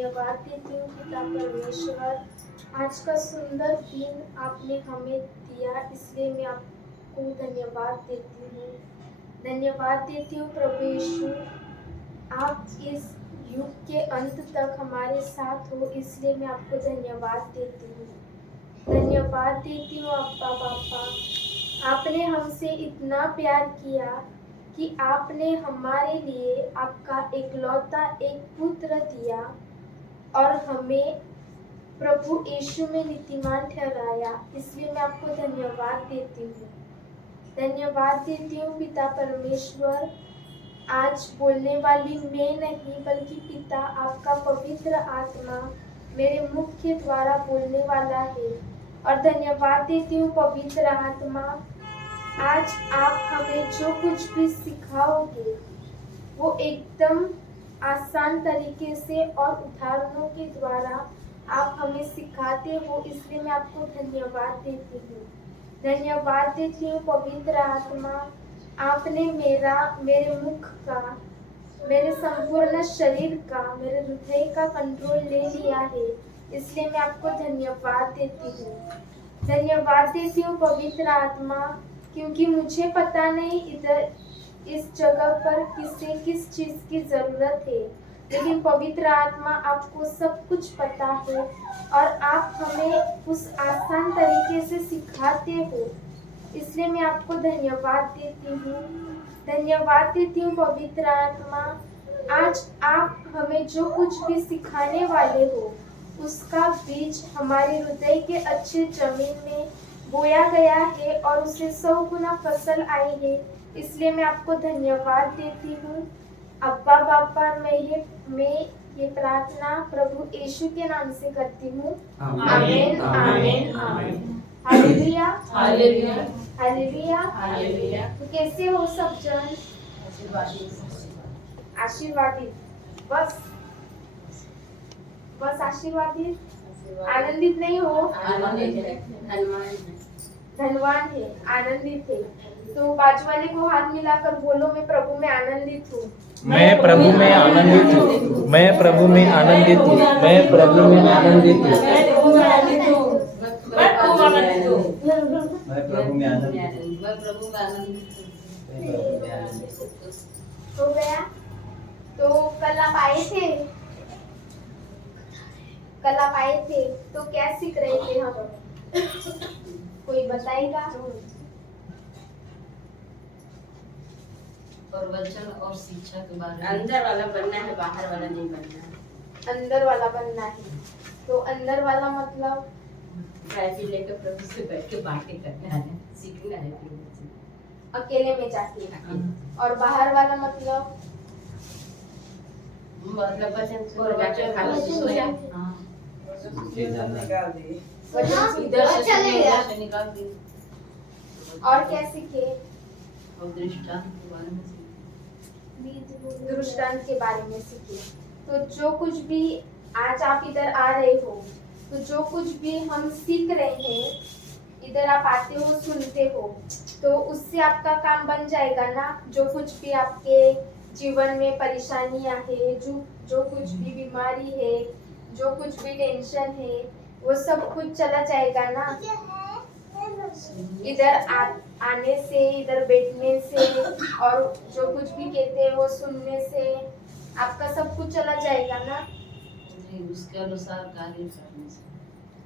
धन्यवाद देती हूँ पिता परमेश्वर। आज का सुंदर दिन आपने हमें दिया, इसलिए मैं आपको धन्यवाद देती हूँ। धन्यवाद देती हूँ प्रभु यीशु, आप इस युग के अंत तक हमारे साथ हो, इसलिए मैं आपको धन्यवाद देती हूँ। धन्यवाद देती हूँ अब्बा बापा, आपने हमसे इतना प्यार किया कि आपने हमारे लिए आपका इकलौता एक पुत्र दिया और हमें प्रभु यीशु में नीतिमान ठहराया, इसलिए मैं आपको धन्यवाद देती हूँ। धन्यवाद देती हूँ पिता परमेश्वर, आज बोलने वाली मैं नहीं बल्कि पिता आपका पवित्र आत्मा मेरे मुख के द्वारा बोलने वाला है। और धन्यवाद देती हूँ पवित्र आत्मा, आज आप हमें जो कुछ भी सिखाओगे वो एकदम आसान तरीके से और उदाहरणों के द्वारा आप हमें सिखाते हो, इसलिए मैं आपको धन्यवाद देती हूँ। धन्यवाद देती हूँ पवित्र आत्मा, आपने मेरे मुख का, मेरे संपूर्ण शरीर का, मेरे हृदय का कंट्रोल ले लिया है, इसलिए मैं आपको धन्यवाद देती हूँ। धन्यवाद देती हूँ पवित्र आत्मा, क्योंकि मुझे पता नहीं इधर इस जगह पर किसे किस चीज की जरूरत है, लेकिन पवित्र आत्मा आपको सब कुछ पता है और आप हमें उस आसान तरीके से सिखाते हो, इसलिए मैं आपको धन्यवाद देती हूँ। धन्यवाद देती हूँ पवित्र आत्मा, आज आप हमें जो कुछ भी सिखाने वाले हो उसका बीज हमारे हृदय के अच्छे जमीन में बोया गया है और उसे 100 गुना फसल आई है, इसलिए मैं आपको धन्यवाद देती हूँ। अब्बा बापा, मैं ये प्रार्थना प्रभु यीशु के नाम से करती हूँ। आमीन आमीन आमीन। Hallelujah hallelujah hallelujah hallelujah. तो कैसे हो सब जन? आशीर्वादित, बस बस आशीर्वादित, आनंदित नहीं हो? धनवान है, आनंदित है। तो बाजू वाले को हाथ मिलाकर बोलो, मैं प्रभु में आनंदित हूँ। मैं प्रभु में आनंदित हूँ। मैं प्रभु में आनंदित हूँ। मैं प्रभु में आनंदित हूँ। मैं प्रभु में आनंदित हूँ। मैं प्रभु में आनंदित हूँ। मैं प्रभु में आनंदित हूँ। मैं प्रभु में आनंदित हूँ। मैं प्रभु में आनंदित हूँ। हो गया? तो कल आप आए थे, कल आप आए थे तो क्या सीख रहे थे हम? कोई बताएगा? और वचन और शिक्षा के बारे में। अंदर वाला बनना है, बाहर वाला नहीं बनना है। अंदर वाला बनना है। तो अंदर वाला मतलब बैठी लेकर प्रभु से बैठ के बातें करना है, सीखना है प्रभु से। अकेले में जाके। और बाहर वाला मतलब वचन और वचन खाली हाँ वचन इधर से निकाल दी। और क्या सीखे? और दृष्टांत के बारे में सीखे। दृष्टांत के बारे में सीखे। तो जो कुछ भी आज आप इधर आ रहे हो, तो जो कुछ भी हम सीख रहे हैं, इधर आप आते हो सुनते हो, तो उससे आपका काम बन जाएगा ना। जो कुछ भी आपके जीवन में परेशानियां है, जो कुछ भी बीमारी है, जो कुछ भी टेंशन है, वो सब कुछ चला जाएगा ना। इधर आने से, इधर बैठने से और जो कुछ भी कहते हैं वो सुनने से आपका सब कुछ चला जाएगा ना। उसके अनुसार कार्य करने से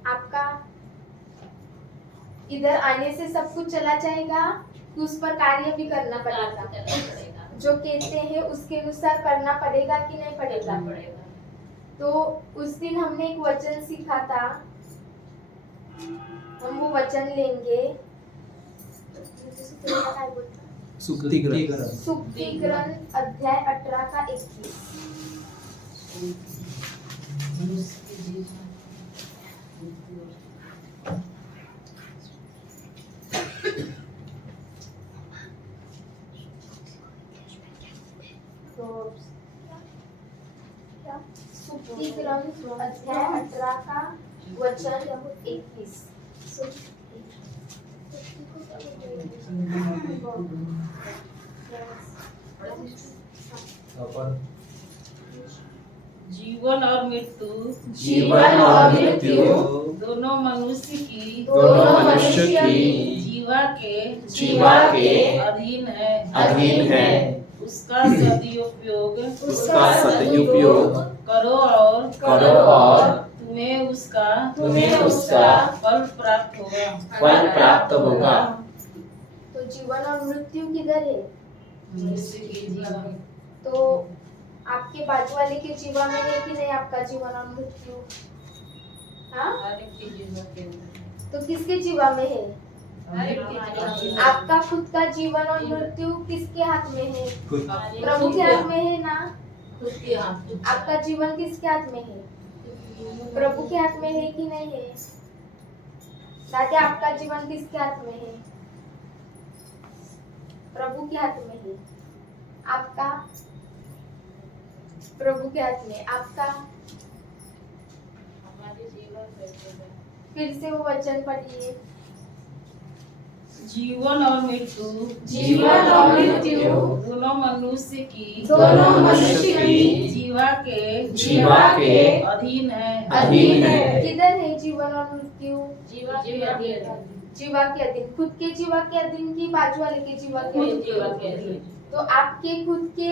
आपका इधर आने से सब कुछ चला जाएगा, उस पर कार्य भी करना पड़ेगा। जो कहते हैं उसके अनुसार करना पड़ेगा कि नहीं पड़ेगा? तो उस दिन हमने एक वचन सीखा था, हम वो वचन लेंगे। सुक्तिकरण अध्याय 18 का 21। सुक्तिकरण अध्याय 18 का वचन 21। जीवन और मृत्यु जीवन और मृत्यु दोनों मनुष्य की जीवा के अधीन है उसका उसका सदुपयोग करो और तुम्हें उसका फल प्राप्त होगा। तो जीवन और मृत्यु किधर है? मनुष्य की जीवन तो आपके बाजू वाले के जीवन में है कि नहीं आपका जीवन और मृत्यु? हाँ, हर एक के जीवन के अंदर तो किसके जीवन में है? हर एक के जीवन आपका खुद का जीवन और मृत्यु किसके हाथ में है? खुद प्रभु के हाथ में है ना? खुद के हाथ आपका जीवन किसके हाथ में है? प्रभु के हाथ में है कि नहीं है? दादी, आपका जीवन किसके हाथ में है? प्रभु के हाथ में है। आपका प्रभु के हाथ में, आपका हमारे जीवन कैसे है? फिर से वो वचन पढ़िए। जीवन और मृत्यु दोनों मनुष्य की जीवा के अधीन है। किधर है जीवन और मृत्यु? जीवा के जीवा के अधीन। खुद के जीवा के अधीन की बाजू वाले के जीवा के अधीन? तो आपके खुद के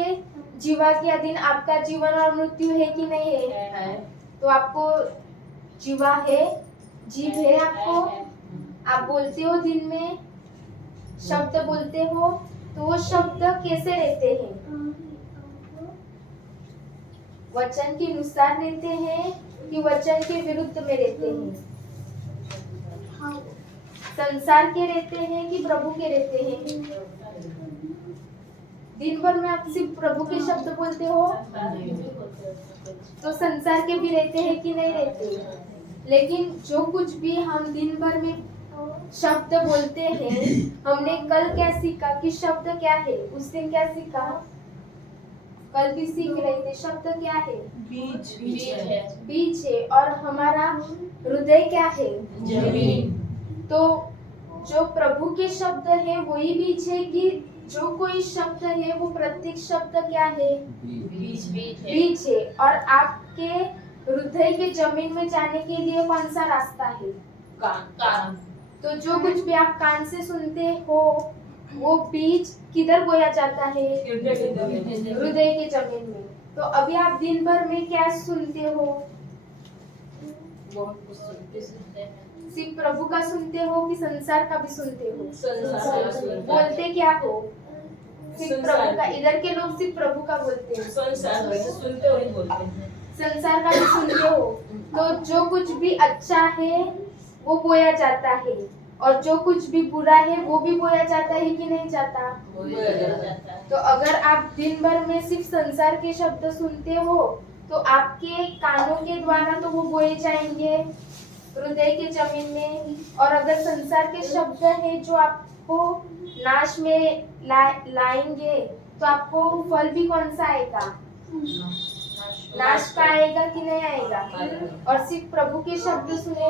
जीवा के अधीन आपका जीवन और मृत्यु है कि नहीं है? तो आपको जीवा है, जीव है आपको? आप बोलते हो दिन में, शब्द बोलते हो, तो वो शब्द कैसे रहते हैं? वचन के अनुसार रहते हैं कि वचन के विरुद्ध में रहते हैं? संसार के रहते हैं कि प्रभु के रहते हैं? दिन भर में आप सिर्फ प्रभु के शब्द बोलते हो, तो संसार के भी रहते हैं कि नहीं रहते? लेकिन जो कुछ भी हम दिन भर में शब्द बोलते हैं, हमने कल क्या सीखा कि शब्द क्या है? उस दिन क्या सीखा? कल भी सीख रहे थे, शब्द क्या है? बीज है। और हमारा हृदय क्या है? जमीन। तो जो प्रभु के शब्द है वही बीज है कि जो कोई शब्द है वो प्रत्येक शब्द क्या है? बीज है। और आपके हृदय के जमीन में जाने के लिए कौन सा रास्ता है? कान। तो जो कुछ भी आप कान से सुनते हो वो बीज किधर बोया जाता है? हृदय के जमीन में। तो अभी आप दिन भर में क्या सुनते हो? बहुत कुछ सुनते हैं। सिर्फ प्रभु का सुनते हो कि संसार का भी सुनते हो? संसार सुनते हैं। बोलते क्या हो? सिर्फ प्रभु का। इधर के लोग सिर्फ प्रभु का बोलते हैं, संसार सुनते और बोलते हैं। संसार का भी सुनते हो। तो जो कुछ भी अच्छा है वो बोया जाता है और जो कुछ भी बुरा है वो भी बोया जाता है कि नहीं जाता? तो अगर आप दिन भर में सिर्फ संसार के शब्द सुनते हो तो आपके कानों के द्वारा तो वो बोए जाएंगे हृदय के जमीन में। और अगर संसार के शब्द है जो आपको नाश में लाएंगे तो आपको फल भी कौन सा आएगा? नाश का आएगा कि नहीं आएगा? और सिर्फ प्रभु के शब्द सुने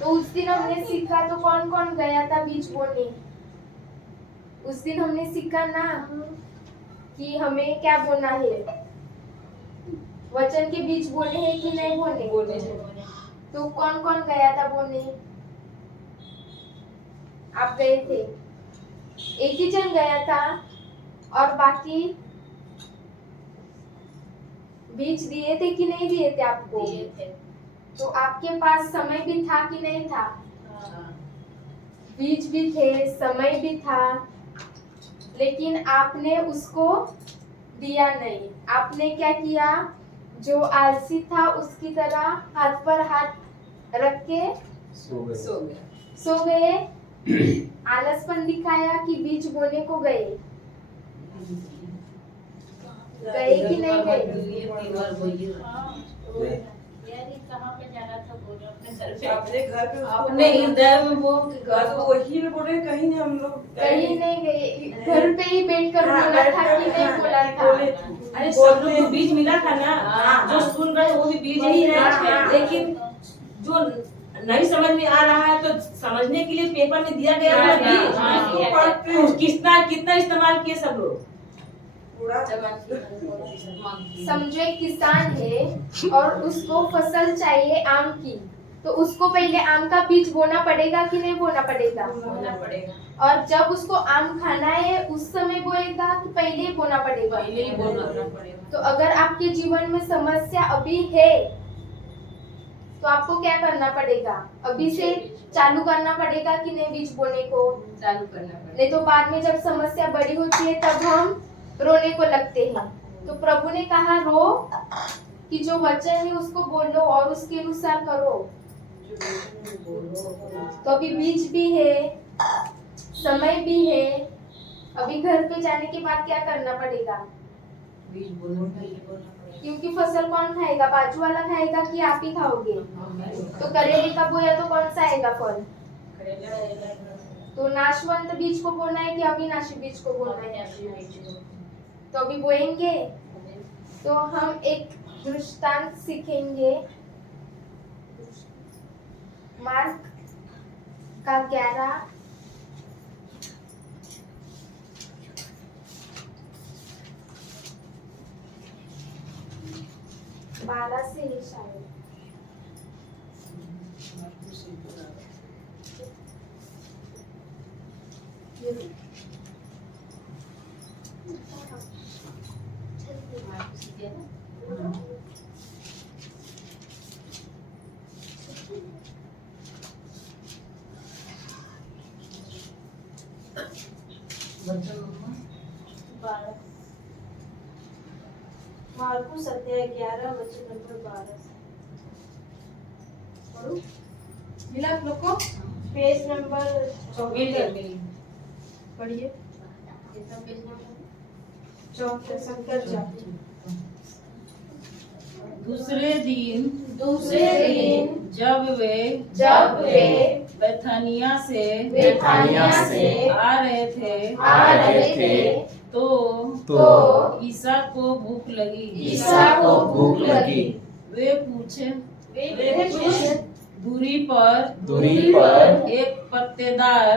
तो उस दिन हमने सीखा, तो कौन कौन गया था बीज बोने? उस दिन हमने सीखा ना कि हमें क्या बोना है, वचन के बीज बोने हैं कि नहीं बोने? तो कौन कौन गया था बोने? आप गए थे? एक ही जन गया था और बाकी बीज दिए थे कि नहीं दिए थे आपको? तो आपके पास समय भी था कि नहीं था? बीज भी थे, समय भी था, लेकिन आपने उसको दिया नहीं। आपने क्या किया? जो आलसी था उसकी तरह हाथ पर हाथ रख के सो गए। आलसपन दिखाया कि बीज बोने को गए कि नहीं गए? अपने हृदय में वो वही में बोले, कहीं नहीं हम लोग कहीं नहीं गए, घर पे ही बैठकर बोला था कि नहीं बोला था? अरे सब लोग को बीज मिला था ना, जो सुन रहे वो भी बीज ही है। लेकिन जो नहीं समझ में आ रहा है तो समझने के लिए पेपर में दिया गया था बीज। कितना कितना इस्तेमाल किए सब लोग, समझो एक किसान है और उसको फसल चाहिए आम की, तो उसको पहले आम का बीज बोना पड़ेगा कि नहीं बोना पड़ेगा? बोलना पड़ेगा, और जब उसको आम खाना है उस समय बोएगा कि पहले ही बोना पड़ेगा? पहले ही बोलना पड़ेगा। तो अगर आपके जीवन में समस्या अभी है तो आपको क्या करना पड़ेगा? अभी से चालू करना पड़ेगा कि नहीं बीज बोने को? चालू करना पड़ेगा। नहीं तो बाद में जब समस्या बड़ी होती है तब हम रोने को लगते हैं। तो प्रभु ने कहा रो कि जो वचन है उसको बोलो और उसके अनुसार करो। तो अभी बीज भी है, समय भी है, अभी घर पे जाने के बाद क्या करना पड़ेगा? बीज बोलना पड़ेगा। क्योंकि फसल कौन खाएगा? बाजू वाला खाएगा कि आप ही खाओगे? तो करेले का बोया तो कौन सा आएगा फल? तो नाशवंत बीज को बोना है कि अविनाशी बीज को बोना है? तो अभी बोएंगे। तो हम एक दृष्टांत सीखेंगे मार्क का 11 12 से ही शायद। मार्कुस अध्याय 11 वचन नंबर 12 से। पढ़ूं? मिला आप लोग को? पेज नंबर 74 पढ़िए। चौथे संकर जाति। दूसरे दिन जब वे बैथानिया से आ रहे थे तो ईसा को भूख लगी। वे पूछे दूरी पर एक पत्तेदार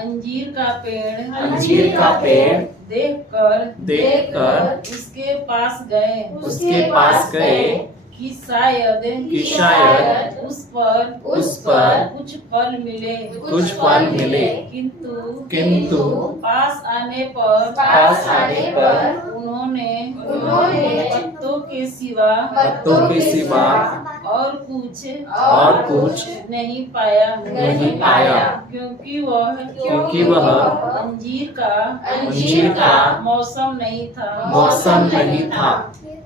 अंजीर का पेड़ देखकर उसके पास गए कि शायद उस पर कुछ फल मिले, किंतु पास आने पर उन्होंने पत्तों के सिवा और कुछ नहीं पाया, क्योंकि वह अंजीर का मौसम नहीं था।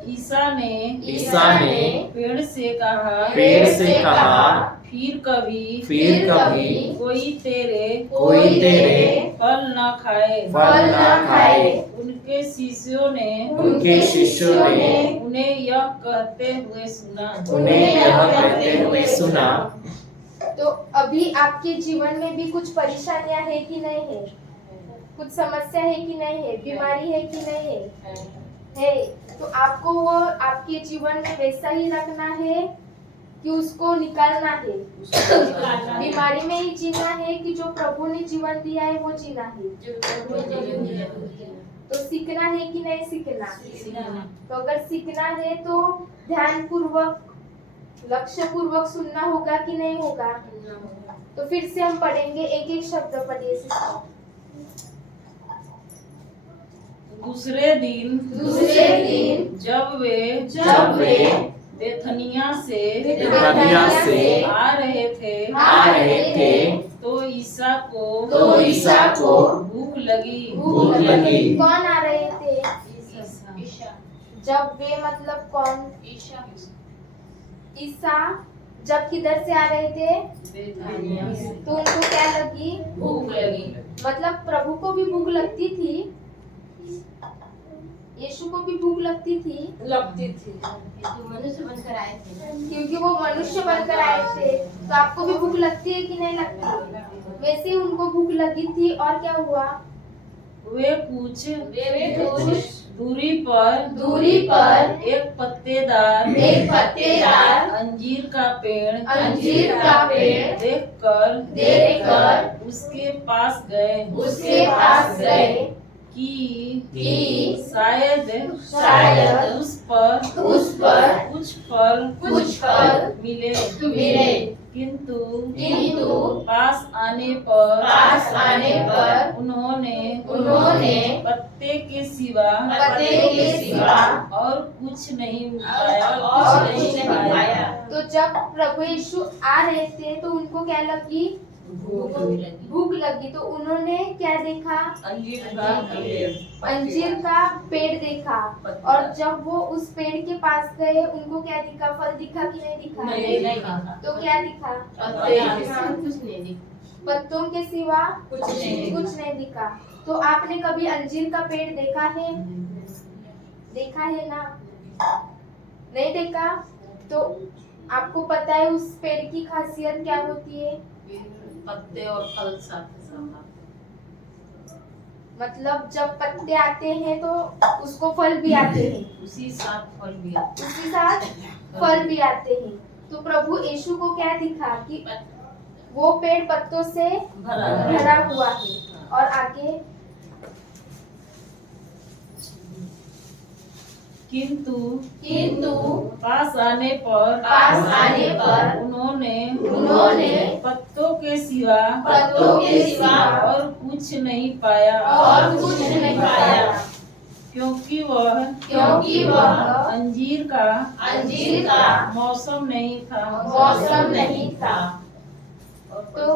ईसा ने पेड़ से कहा फिर कभी कोई तेरे फल न खाए। उनके शिष्यों ने उन्हें यह कहते हुए सुना। तो अभी आपके जीवन में भी कुछ परेशानियां है कि नहीं है? कुछ समस्या है कि नहीं है? बीमारी है कि नहीं है? तो आपको वो आपके जीवन में वैसा ही रखना है कि उसको निकालना है? बीमारी में ही जीना है कि जो प्रभु ने जीवन दिया है वो जीना है? तो सीखना है कि नहीं सीखना? तो अगर सीखना है तो ध्यान पूर्वक लक्ष्य पूर्वक सुनना होगा कि नहीं होगा? तो फिर से हम पढ़ेंगे, एक शब्द पढ़िए सिस्टर। दूसरे दिन जब वे बेथनिया से आ रहे थे तो ईसा को भूख लगी। कौन आ रहे थे? जब वे मतलब कौन? ईसा जब किधर से आ रहे थे? तो उनको क्या लगी? भूख लगी। मतलब प्रभु को भी भूख लगती थी, यीशु को भी भूख लगती थी मनुष्य बनकर आए थे, क्योंकि वो मनुष्य बनकर आए थे। तो आपको भी भूख लगती है कि नहीं लगती? वैसे उनको भूख लगी थी और क्या हुआ? वे कुछ दूरी पर एक पत्तेदार अंजीर का पेड़ देखकर उसके पास गए कि शायद उस उस पर कुछ फल मिले, किंतु पास आने पर उन्होंने पत्ते के सिवा और कुछ नहीं पाया। तो जब प्रभु यीशु आ रहे थे तो उनको क्या लगी? भूख लगी। तो उन्होंने क्या देखा? अंजीर का पेड़ देखा। और जब वो उस पेड़ के पास गए उनको क्या दिखा? फल दिखा कि नहीं दिखा? नहीं दिखा। तो क्या दिखा? कुछ नहीं दिखा। पत्तों के सिवा कुछ नहीं दिखा। तो आपने कभी अंजीर का पेड़ देखा है? देखा है ना? नहीं देखा? तो आपको पता है उस पेड़ की खासियत क्या होती है? पत्ते और फल साथ मतलब जब पत्ते आते हैं तो उसको फल भी आते हैं, उसी साथ फल भी उसी साथ फल भी आते हैं। तो प्रभु यीशु को क्या दिखा कि वो पेड़ पत्तों से भरा हुआ है। और आगे किंतु पास आने पर उन्होंने पत्तों के सिवा और कुछ नहीं पाया। क्योंकि वह अंजीर का मौसम नहीं था। तो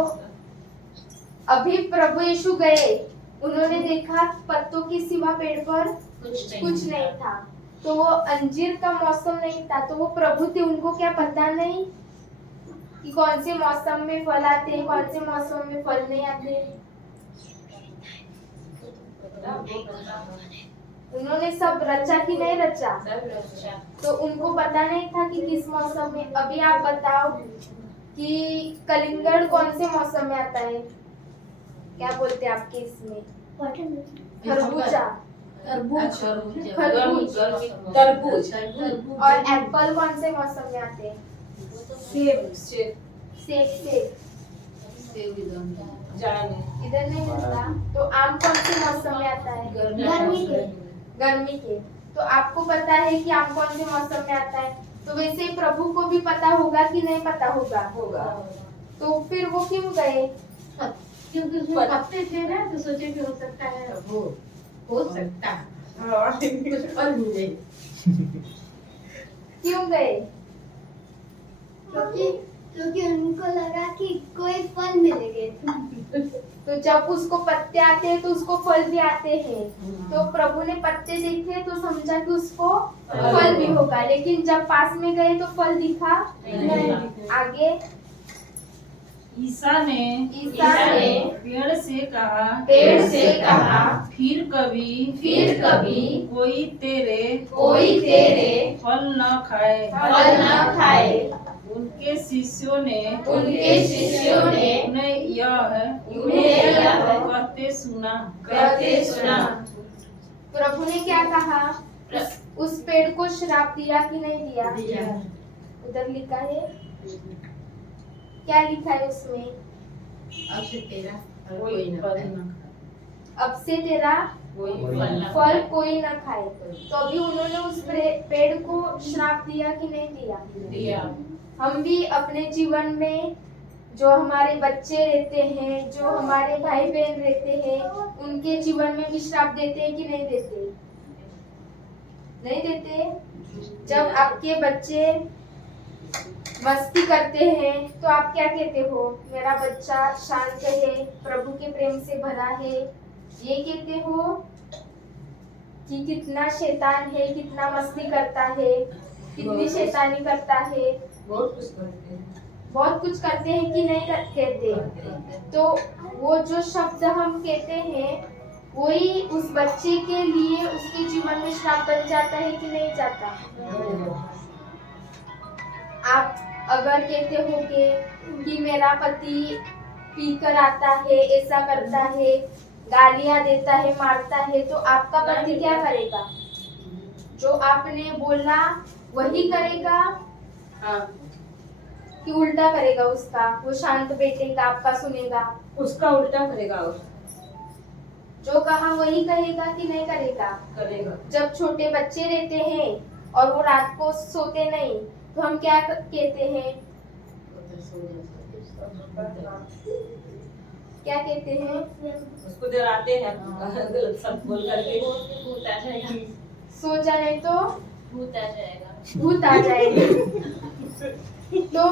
अभी प्रभु यीशु गए, उन्होंने देखा पत्तों के सिवा पेड़ पर कुछ नहीं था। तो वो अंजीर का मौसम नहीं था। तो वो प्रभु थे, उनको क्या पता नहीं कि कौन से मौसम में फल आते हैं, कौन से मौसम में फल नहीं आते। उन्होंने सब रचा कि नहीं रचा? तो उनको पता नहीं था कि किस मौसम में। अभी आप बताओ कि कलिंगड़ कौन से मौसम में आता है? क्या बोलते हैं आपके इसमें? खरबूजा। तरबूज। और एप्पल कौन से मौसम में आते हैं? सेब। इधर नहीं मिलता। तो आम कौन से मौसम में आता है? गर्मी के। तो आपको पता है कि आम कौन से मौसम में आता है। तो वैसे प्रभु को भी पता होगा कि नहीं पता होगा? तो फिर वो क्यों गए? क्योंकि उसमें पत्ते थे ना, तो सोचे कि हो सकता है हो सकता है कुछ फल मिले। क्यों गए? क्योंकि उनको लगा कि कोई फल मिलेंगे। तो जब उसको पत्ते आते हैं तो उसको फल भी आते हैं। तो प्रभु ने पत्ते देखे तो समझा कि उसको फल भी होगा। लेकिन जब पास में गए तो फल दिखा नहीं। आगे ईसा ने पेड़ से कहा फिर कभी कोई तेरे फल न खाए। उनके शिष्यों ने उन्हें यह कहते सुना। प्रभु ने क्या कहा? उस पेड़ को श्राप दिया कि नहीं दिया? उधर लिखा है, क्या लिखा है उसमें? अब से तेरा फल कोई न खाए। तो अभी उन्होंने उस पेड़ को श्राप दिया कि नहीं दिया? हम भी अपने जीवन में जो हमारे बच्चे रहते हैं, जो हमारे भाई बहन रहते हैं, उनके जीवन में भी श्राप देते हैं कि नहीं देते? नहीं देते। जब आपके बच्चे मस्ती करते हैं तो आप क्या कहते हो? मेरा बच्चा शांत है, प्रभु के प्रेम से भरा है। ये कहते हो कि कितना शैतान है, कितना मस्ती करता है, कितनी शैतानी करता है, बहुत कुछ करते हैं कि नहीं कहते? तो वो जो शब्द हम कहते हैं वही उस बच्चे के लिए उसके जीवन में श्राप बन जाता है कि नहीं जाता? आप अगर कहते हो कि मेरा पति पीकर आता है, ऐसा करता है, गालियां देता है, मारता है, तो आपका पति क्या करेगा? जो आपने बोला वही करेगा कि उल्टा करेगा उसका? वो शांत बैठेगा, आपका सुनेगा? उसका उल्टा करेगा। जो कहा वही कहेगा कि नहीं करेगा? करेगा। जब छोटे बच्चे रहते हैं और वो रात को सोते नहीं तो हम क्या कहते हैं? क्या कहते हैं? उसको डराते हैं गलत शब्द बोल करके। सो जाए तो भूत आ जाएगा। भूत आ जाएगा। तो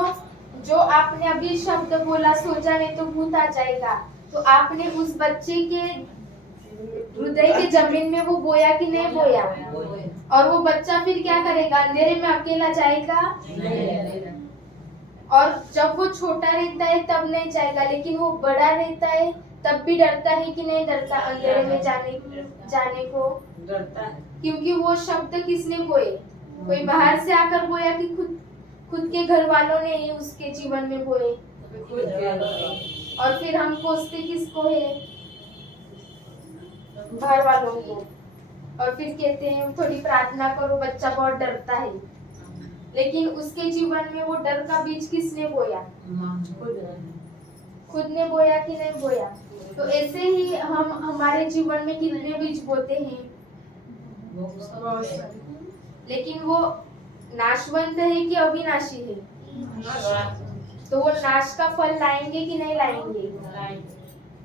जो आपने अभी शब्द बोला, सो जाने तो भूत आ जाएगा, तो आपने उस बच्चे के हृदय के जमीन में वो बोया कि नहीं बोया? और वो बच्चा फिर क्या करेगा? अंधेरे में अकेला जाएगा? और जब वो छोटा रहता है तब नहीं जाएगा, लेकिन वो बड़ा रहता है तब भी डरता है कि नहीं डरता अंधेरे में जाने को? डरता है। क्योंकि वो शब्द किसने बोए? कोई बाहर से आकर बोया कि खुद के घर वालों ने ही उसके जीवन में बोए? और फिर हम कोसते किसको है? घर वालों को। और फिर कहते हैं थोड़ी प्रार्थना करो, बच्चा बहुत डरता है, लेकिन उसके जीवन में वो डर का बीज किसने बोया? खुद ने बोया कि नहीं बोया? तो ऐसे ही हम हमारे जीवन में कितने बीज बोते हैं, लेकिन वो नाशवंत है कि अविनाशी है? तो वो नाश का फल लाएंगे कि नहीं लाएंगे?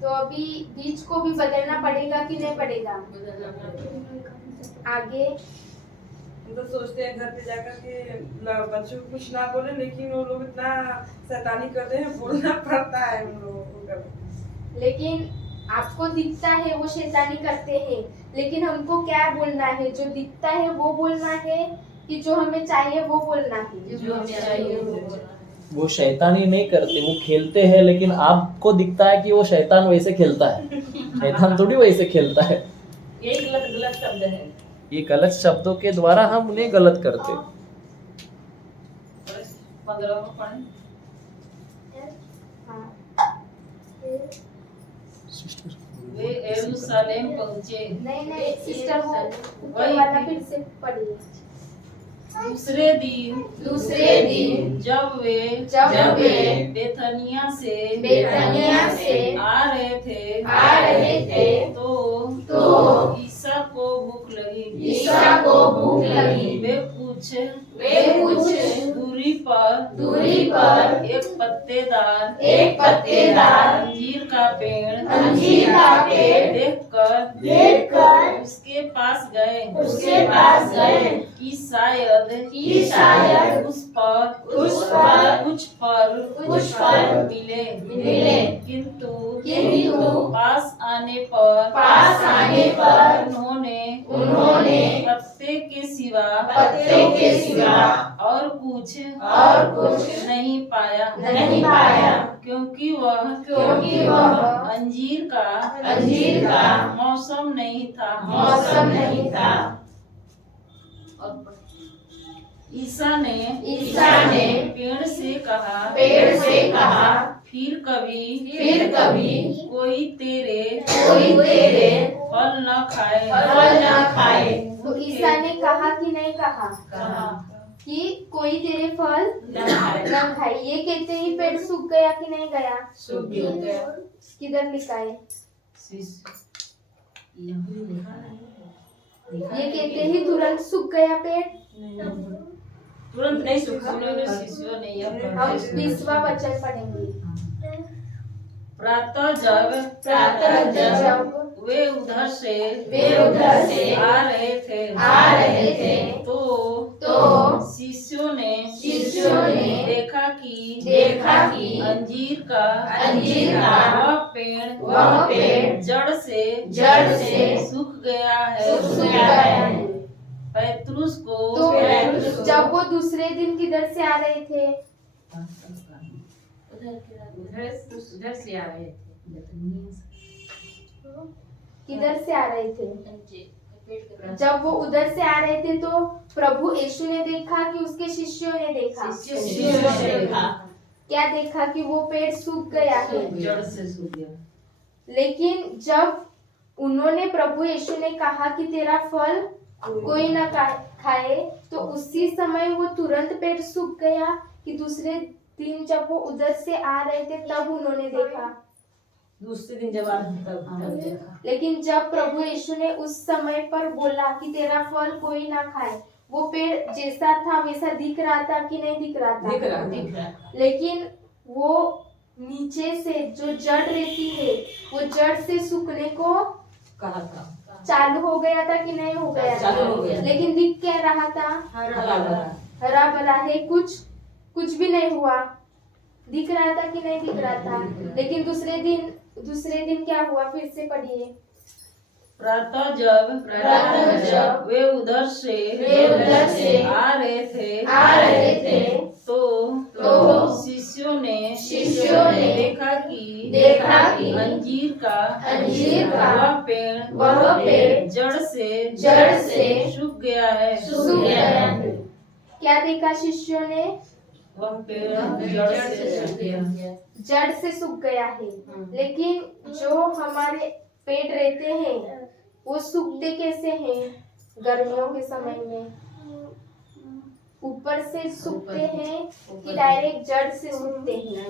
तो अभी बीज को भी बदलना पड़ेगा कि नहीं पड़ेगा? आगे हम तो सोचते हैं घर पे जाकर के बच्चों को कुछ ना बोले, लेकिन वो लोग इतना शैतानी करते हैं, बोलना पड़ता है उन लोगों को। लेकिन आपको दिखता है वो शैतानी करते हैं, लेकिन हमको क्या बोलना है? जो दिखता है वो बोलना है कि जो हमें चाहिए वो बोलना है? जो हमें चाहिए वो। वो शैतानी नहीं करते, वो खेलते हैं, लेकिन आपको दिखता है कि वो शैतान वैसे खेलता है। शैतान थोड़ी वैसे खेलता है। ये गलत शब्द है। ये गलत शब्दों के द्वारा हम उन्हें गलत करते। 15 में पढ़ें। वे यरूशलेम पहुंचे। नहीं सिस्टर, वो ऊपर वाला फिर से पढ़िए। दूसरे दिन जब वे बेथनिया से आ रहे थे तो ईसा को भूख लगी। वे कुछ दूरी पर एक पत्तेदार अंजीर का पेड़ देखकर उसके पास गए कि शायद उस पर कुछ फल मिले, किंतु पास आने पर उन्होंने पत्ते के सिवा और कुछ नहीं पाया, क्योंकि वह अंजीर का मौसम नहीं था। ईसा ने पेड़ से कहा, फिर कभी कोई तेरे फल न खाए। तो ईसा ने कहा कि नहीं कहा कि कोई तेरे फल न खाए? ये कहते ही पेड़ सूख गया कि नहीं गया? सूख गया। किधर लिखा है? ये कहते ही तुरंत सूख गया पेड़? तुरंत नहीं सूखा। हम 20वां वचन पढ़ेंगे। प्रातः जब वे उधर से आ रहे थे तो शिष्यों ने देखा कि अंजीर का वह पेड़ जड़ से सूख गया है। पैतरुस को तो जब वो दूसरे दिन किधर से आ रहे थे? उधर से आ रहे थे। किधर से आ रहे थे? जब वो उधर से आ रहे थे तो प्रभु यीशु ने देखा कि उसके शिष्यों ने देखा? क्या देखा? कि वो पेड़ सूख गया है, जड़ से सूख गया। लेकिन जब उन्होंने प्रभु यीशु ने कहा कि तेरा फल कोई ना खाए, तो उसी समय वो तुरंत पेड़ सूख गया कि दूसरे दिन जब वो उधर से आ रहे थे तब उन्होंने देखा? दूसरे दिन जब तब देखा। लेकिन जब प्रभु यीशु ने उस समय पर बोला कि तेरा फल कोई ना खाए, वो पेड़ जैसा था वैसा दिख रहा था कि नहीं दिख रहा था? दिख रहा। लेकिन वो नीचे से जो जड़ रहती है वो जड़ से सूखने को कहा था, चालू हो गया था कि नहीं हो गया था? चालू हो गया। लेकिन दिख क्या रहा था? हरा भरा। हरा भरा है, कुछ भी नहीं हुआ। दिख रहा था कि नहीं दिख रहा था? लेकिन दूसरे दिन क्या हुआ? फिर से पढ़िए। प्रातः जब वे उधर से आ रहे थे तो शिष्यों ने देखा कि अंजीर का वह पेड़ जड़ से सूख गया है। क्या देखा शिष्यों ने? वह पेड़ जड़ से सूख गया। जड़ से सूख गया है। लेकिन जो हमारे पेड़ रहते हैं वो सूखते कैसे हैं? गर्मियों के समय में ऊपर से सूखते हैं कि डायरेक्ट जड़ से सूखते हैं?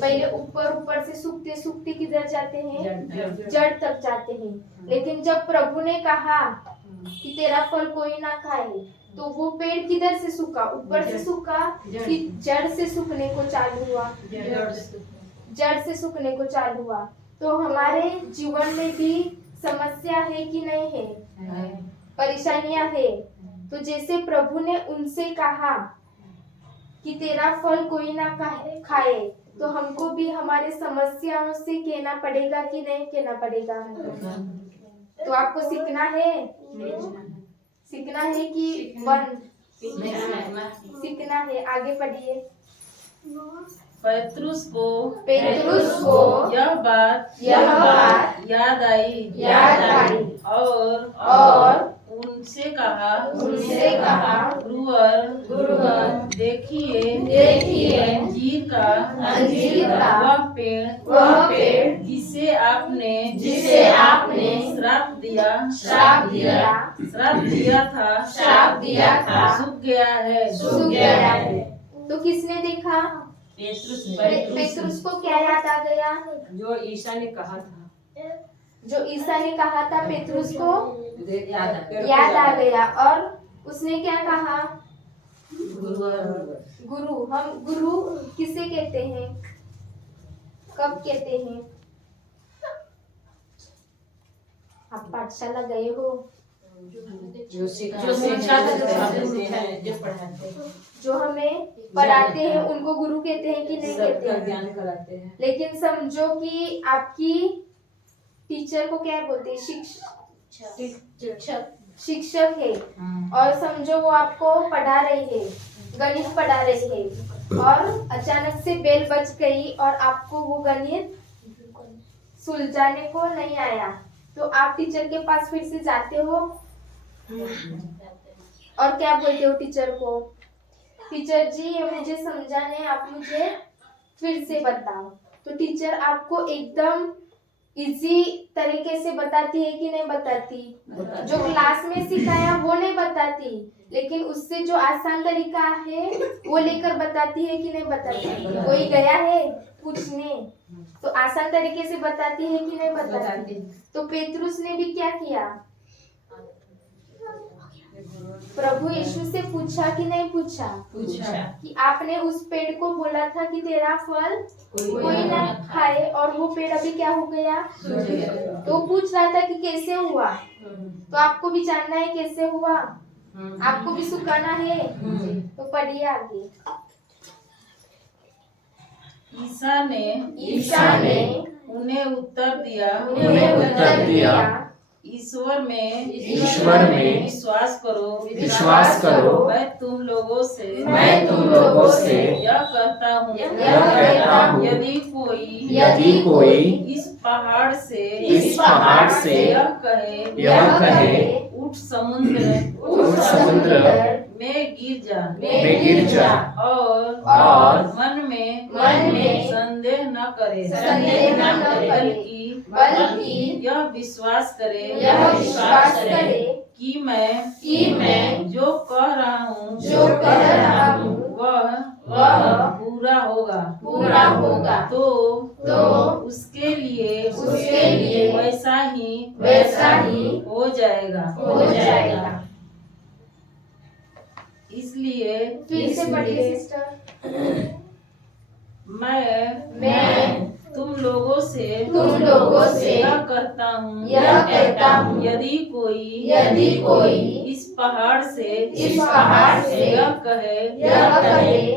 पहले ऊपर से सूखते किधर जाते हैं? जड़ तक जाते हैं। लेकिन जब प्रभु ने कहा कि तेरा फल कोई ना खाए, तो वो पेड़ किधर से सूखा? ऊपर से सूखा कि जड़ से सूखने को चालू हुआ? जड़ से सूखने को चालू हुआ। तो हमारे जीवन में भी समस्या है कि नहीं है? परेशानियां है। तो जैसे प्रभु ने उनसे कहा कि तेरा फल कोई ना खाए, तो हमको भी हमारे समस्याओं से कहना पड़ेगा कि नहीं कहना पड़ेगा? तो आपको सीखना है कि बंद सीखना है। आगे पढ़िए। पेत्रुस को यह बात याद आई और उनसे कहा गुरुवर देखिए अंजीर का वह पेड़ जिसे आपने श्राप दिया था सूख गया है। तो किसने देखा? पेतरुस को क्या याद आ गया? जो ईसा ने कहा था पेतरुस को याद आ गया। और उसने क्या कहा? गुरु किसे कहते हैं? कब कहते हैं? आप पाठशाला गए हो? जो हमें पढ़ाते हैं उनको गुरु कहते हैं कि नहीं कहते हैं? ज्ञान कराते हैं। लेकिन समझो कि आपकी टीचर को क्या बोलते हैं? शिक्षक है। और समझो वो आपको पढ़ा रही है, गणित पढ़ा रही है, और अचानक से बेल बज गई और आपको वो गणित सुलझाने को नहीं आया, तो आप टीचर के पास फिर से जाते हो और क्या बोलते हो टीचर को? टीचर जी ये मुझे समझा नहीं, आप मुझे फिर से बताओ। तो टीचर आपको एकदम इजी तरीके से बताती है कि नहीं बताती? जो क्लास में सिखाया वो नहीं बताती, लेकिन उससे जो आसान तरीका है वो लेकर बताती है कि नहीं बताती? कोई गया है पूछने तो आसान तरीके से बताती है कि नहीं बताती? तो पेतरुस ने भी क्या किया? प्रभु यीशु से पूछा कि नहीं पूछा? कि आपने उस पेड़ को बोला था कि तेरा फल कोई ना खाए, और वो पेड़ अभी क्या हो गया? तो पूछ रहा था कि कैसे हुआ? तो आपको भी जानना है कैसे हुआ, आपको भी सुखाना है। तो पढ़िए आगे। ईसा ने उन्हें उत्तर दिया ईश्वर में विश्वास करो। मैं तुम लोगों से यह कहता हूँ यदि कोई इस पहाड़ से यह कहे उठ समुद्र में गिर जा और मन में संदेह न करे बल्कि यह विश्वास करे कि मैं जो कह रहा हूँ वह पूरा होगा। तो उसके इसलिए फिर से पढ़िए सिस्टर। मैं तुम लोगों से यह कहता हूँ यदि कोई इस पहाड़ से यह कहे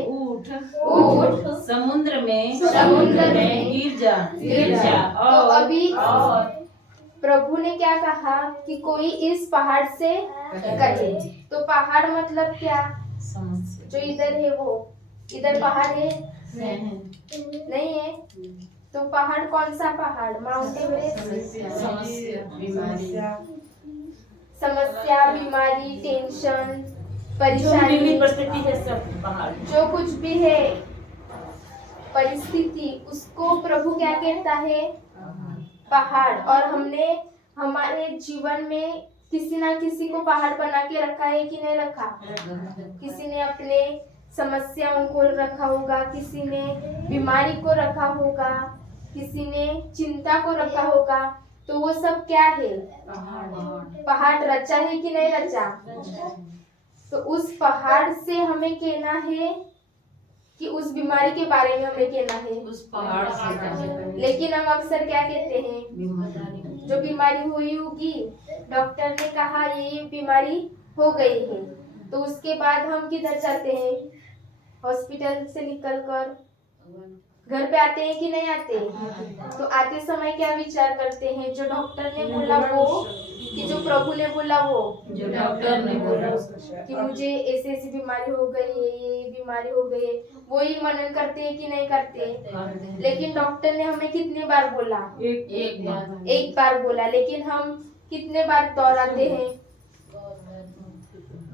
उठ समुद्र में गिर जा तो अभी प्रभु ने क्या कहा कि कोई इस पहाड़ से कहे, तो पहाड़ मतलब क्या? जो इधर है वो, इधर पहाड़ है नहीं है? तो पहाड़ कौन सा पहाड़? Mount Everest? समस्या, बीमारी, टेंशन, परेशानी, जो कुछ भी है परिस्थिति, उसको प्रभु क्या कहता है? पहाड़। और हमने हमारे जीवन में किसी ना किसी को पहाड़ बना के रखा है कि नहीं रखा? किसी ने अपने समस्याओं को रखा होगा, किसी ने बीमारी को रखा होगा, किसी ने चिंता को रखा होगा। तो वो सब क्या है? पहाड़ रचा है कि नहीं रचा? तो उस पहाड़ से हमें कहना है कि उस बीमारी के बारे में हमें कहना है उस पहाड़ से। लेकिन हम अक्सर क्या कहते हैं? जो बीमारी हुई होगी, डॉक्टर ने कहा ये बीमारी हो गई है, तो उसके बाद हम किधर जाते हैं? हॉस्पिटल से निकलकर घर पे आते हैं कि नहीं आते? तो आते समय क्या विचार करते हैं? जो डॉक्टर ने बोला वो, कि जो प्रभु ने बोला वो? जो डॉक्टर ने बोला कि मुझे ऐसी ऐसी बीमारी हो गई है, ये बीमारी हो गई है, वो ही मनन करते हैं कि नहीं करते? लेकिन डॉक्टर ने हमें कितने बार बोला? एक बार बोला। लेकिन हम कितने बार दोहराते हैं?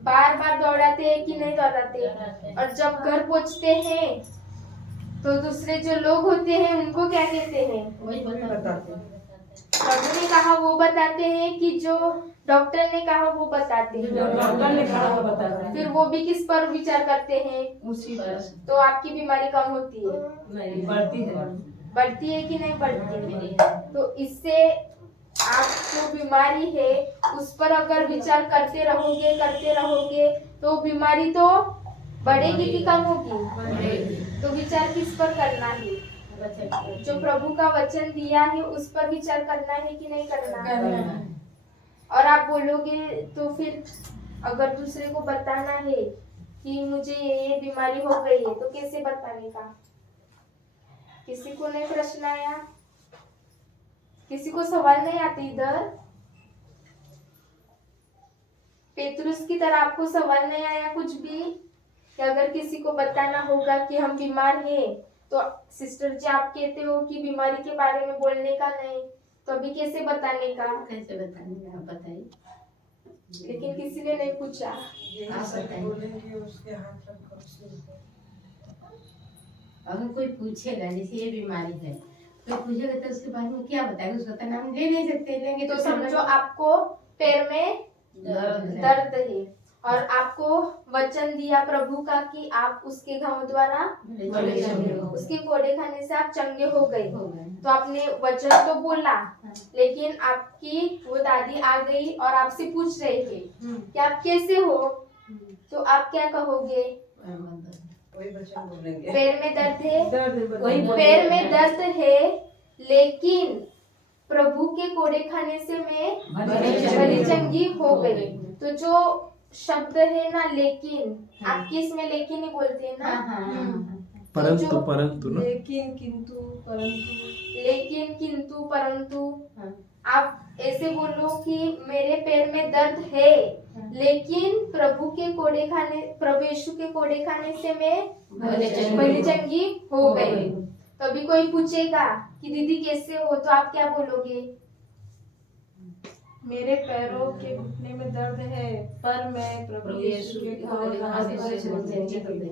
बार बार दौड़ाते हैं कि नहीं दौड़ाते? और जब घर पहुंचते हैं तो दूसरे जो लोग होते हैं उनको क्या कहते हैं? प्रभु ने कहा वो बताते हैं कि जो डॉक्टर ने कहा वो बताते हैं? फिर वो भी किस पर विचार करते हैं? उसी पर। तो आपकी बीमारी कम होती है? नहीं, बढ़ती है। बढ़ती है कि नहीं बढ़ती? तो इससे आप जो बीमारी है उस पर अगर विचार करते रहोगे तो बीमारी तो बढ़ेगी कि कम होगी? तो विचार किस पर करना है? जो प्रभु का वचन दिया है उस पर विचार करना है कि नहीं करना? और आप बोलोगे तो फिर अगर दूसरे को बताना है कि मुझे ये बीमारी हो गई है, तो कैसे बताने का? किसी को नहीं प्रश्न आया? किसी को सवाल नहीं आती इधर? पेतरुस की तरह आपको सवाल नहीं आया कुछ भी कि अगर किसी को बताना होगा कि हम बीमार हैं, तो सिस्टर जी आप कहते हो कि बीमारी के बारे में बोलने का नहीं, तो अभी कैसे बताने का? कैसे बताने का बताइए। लेकिन किसी ने नहीं पूछा। बोलेंगे उसके हाथ रखो, अगर कोई पूछेगा जैसे ये बीमारी है, कोई पूछेगा तो उसके बारे में क्या बताएंगे? उसका तो नाम ले नहीं सकते, लेंगे तो समझो आपको पैर में दर्द है और आपको वचन दिया प्रभु का कि आप उसके घाव द्वारा, उसके कोड़े खाने से आप चंगे हो गए। तो आपने वचन तो बोला, लेकिन आपकी वो दादी आ गई और आपसे पूछ रहे थे कि आप कैसे हो, तो आप क्या कहोगे? कोई वचन बोलेंगे। पैर में दर्द है, पैर में दर्द है, लेकिन प्रभु के कोड़े खाने से मैं भली चंगी हो गई। तो जो शब्द है ना लेकिन, आपके इसमें लेकिन ही बोलते हैं ना? परंतु ना? लेकिन किंतु परंतु आप ऐसे बोलो कि मेरे पैर में दर्द है, लेकिन प्रभु यीशु के कोड़े खाने से मैं भली चंगी हो गई। तभी कोई पूछेगा कि दीदी कैसे हो, तो आप क्या बोलोगे? मेरे पैरों के घुटने में दर्द है, पर मैं प्रभु यीशु के घाव से।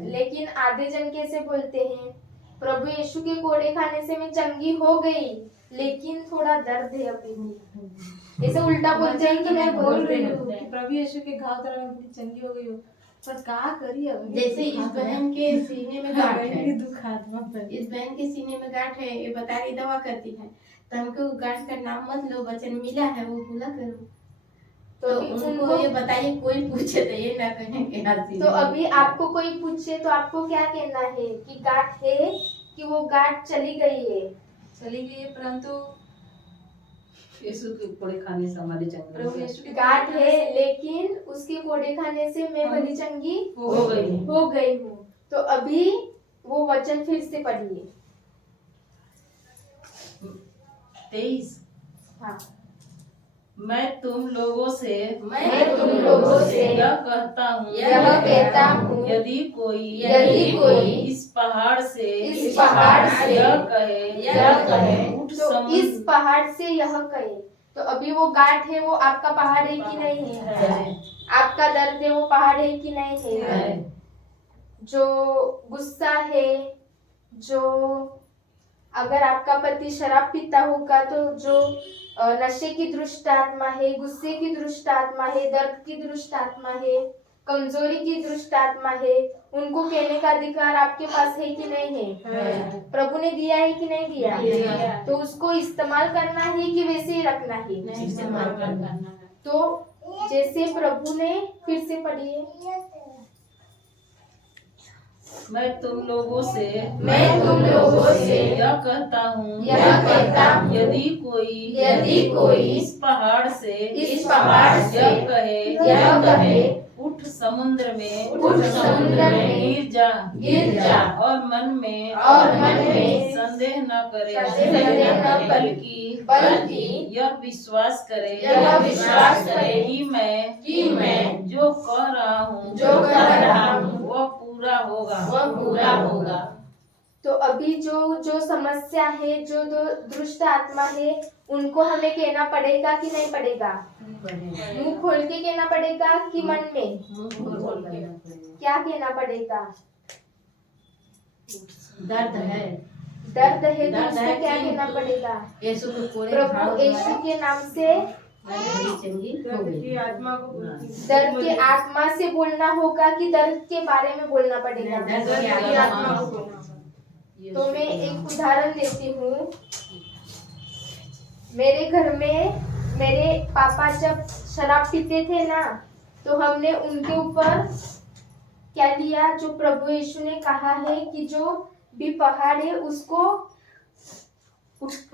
लेकिन आधे जन कैसे बोलते हैं? प्रभु यीशु के कोड़े खाने से मैं चंगी हो गई, लेकिन थोड़ा दर्द है अभी भी। ऐसे उल्टा बोलते हैं कि मैं बोल रही हूँ कि प्रभु यीशु के घाव द्वारा मैं अपनी चंगी हो गई हूँ, पर क्या करी अब? जैसे इस बहन के सीने में गांठ है, दुख आत्मा इस बहन के सीने में गांठ है, ये बता रही दवा करती है, तो हमको गांठ का नाम मत लो, वचन मिला है वो पूरा करो। तो अभी उनको ये बताइए, कोई पूछे तो ये ना कहें कि हंसी। तो अभी आपको कोई पूछे तो आपको क्या कहना है कि गांठ है कि वो गांठ चली गई है? चली गई है, परंतु यीशु के कोड़े खाने से हमारी प्रभु चंगी यीशु के गांठ है लेकिन उसके कोड़े खाने से मैं भली चंगी हो गई। हो गई हूँ। तो अभी वो वचन फिर से पढ़िए। 23। हाँ, मैं तुम लोगों से यह कहता हूँ, कहता हूँ, यदि कोई इस पहाड़ से यह कहे उठ तो समुद्र इस पहाड़ से यह कहे। तो अभी वो गांठ है, वो आपका पहाड़ है कि नहीं है? आपका दर्द है, वो पहाड़ है कि नहीं है? जो गुस्सा है, जो अगर आपका पति शराब पीता होगा तो जो नशे की दुष्ट आत्मा है, गुस्से की दुष्ट आत्मा है, दर्द की दुष्ट आत्मा है, कमजोरी की दुष्ट आत्मा है, उनको कहने का अधिकार आपके पास है कि नहीं है? प्रभु ने दिया है कि नहीं दिया? तो उसको इस्तेमाल करना है कि वैसे ही रखना है? तो जैसे प्रभु ने, फिर से पढ़िए। मैं तुम लोगों से यह कहता हूँ, यदि कोई इस पहाड़ से यह कहे उठ समुद्र में गिर जा और मन में संदेह न करे, बल्कि यह विश्वास करे कि मैं जो कह रहा हूँ वह पूरा होगा। तो अभी जो समस्या है, जो दुष्ट आत्मा है, उनको हमें कहना पड़ेगा कि नहीं पड़ेगा? मुंह खोल के कहना पड़ेगा कि मन में? क्या कहना पड़ेगा? दर्द है तो उसको क्या कहना पड़ेगा? प्रभु यीशु के नाम से दर्द की आत्मा को दर्द के आत्मा से बोलना होगा कि दर्द के बारे में बोलना पड़ेगा? दर्द की आत्मा को बोलना होगा। तो मैं एक उदाहरण देती हूँ। मेरे घर में मेरे पापा जब शराब पीते थे ना, तो हमने उनके ऊपर क्या लिया? जो प्रभु यीशु ने कहा है कि जो भी पहाड़ है उसको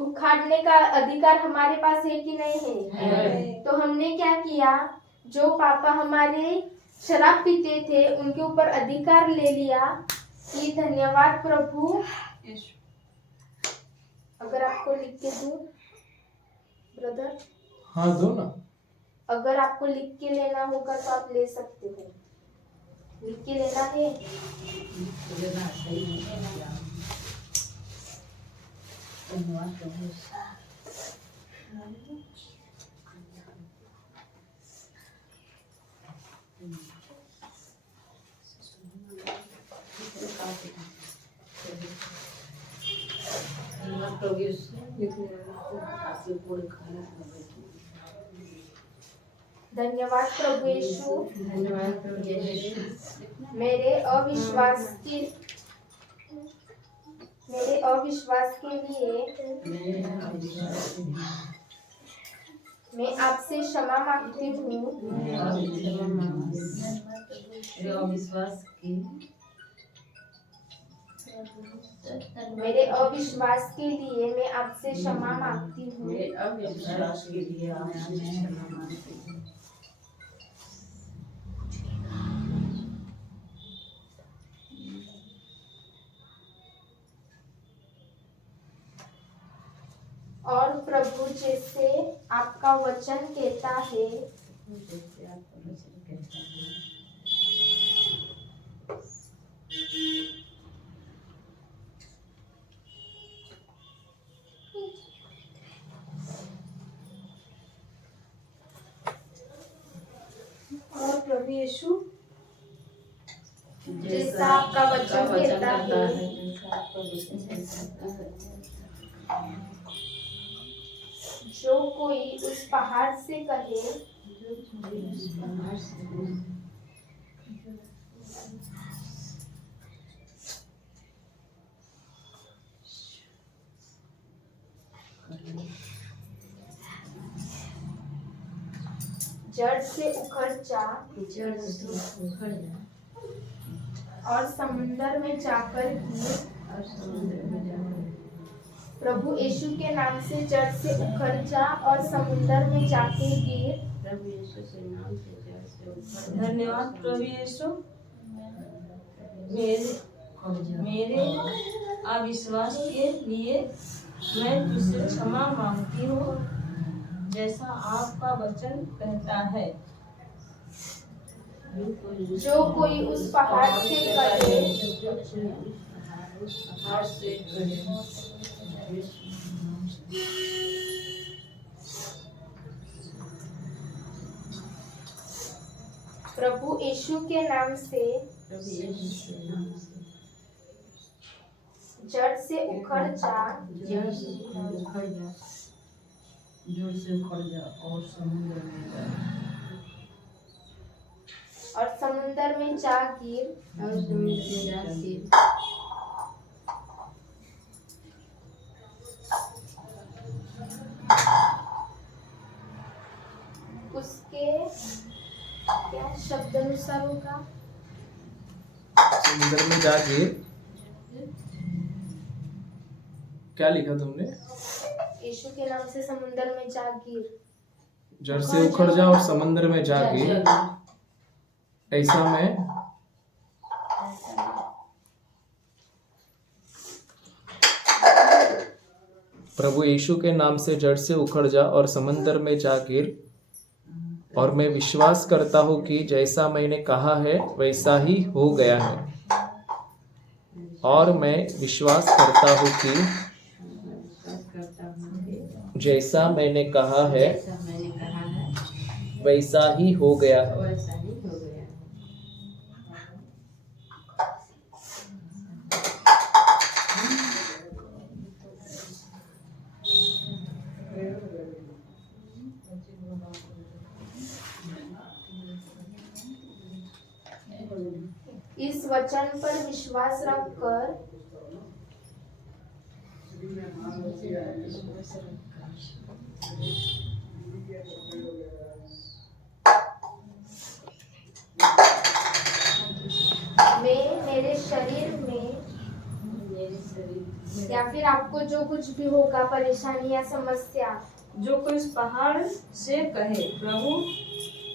उखाड़ने का अधिकार हमारे पास है कि नहीं है? तो हमने क्या किया? जो पापा हमारे शराब पीते थे उनके ऊपर अधिकार ले लिया कि धन्यवाद प्रभु। अगर आपको लिख के दूं ब्रदर? हाँ दो ना। अगर आपको लिख के लेना होगा तो आप ले सकते हो। लिख के लेना है? धन्यवाद प्रभु यीशु। मेरे अविश्वास के लिए मैं आपसे क्षमा मांगती हूँ। मेरे अविश्वास के लिए मैं आपसे क्षमा मांगती हूँ। और प्रभु जैसे आपका वचन कहता है, और प्रभु यीशु जैसा आपका वचन कहता है, जो कोई उस पहाड़ से कहे जड़ से उखड़ जा और समुंदर में जाकर गिर। प्रभु यीशु के नाम से जड़ से उखड़ जा और समुंदर में जाके गिर। धन्यवाद प्रभु यीशु। मेरे अविश्वास के लिए मैं तुझसे क्षमा मांगती हूँ, जैसा आपका वचन कहता है। जो कोई उस पहाड़ से कहे प्रभु यीशु के नाम से जड़ से उखड़ जा और समुंदर में जा गिर। उसके क्या शब्द अनुसार होगा? समुद्र में जाके क्या लिखा तुमने? यीशु के नाम से समुंदर में जा गिर। जड़ से उखड़ जा और समुद्र में जाके ऐसा मैं प्रभु यीशु के नाम से जड़ से उखड़ जा और समंदर में जा गिर। और मैं विश्वास करता हूँ कि जैसा मैंने कहा है वैसा ही हो गया है। और मैं विश्वास करता हूँ कि जैसा मैंने कहा है वैसा ही हो गया है। इस वचन पर विश्वास रखकर मैं मेरे शरीर में या फिर आपको जो कुछ भी होगा परेशानी या समस्या, जो कोई इस पहाड़ से कहे प्रभु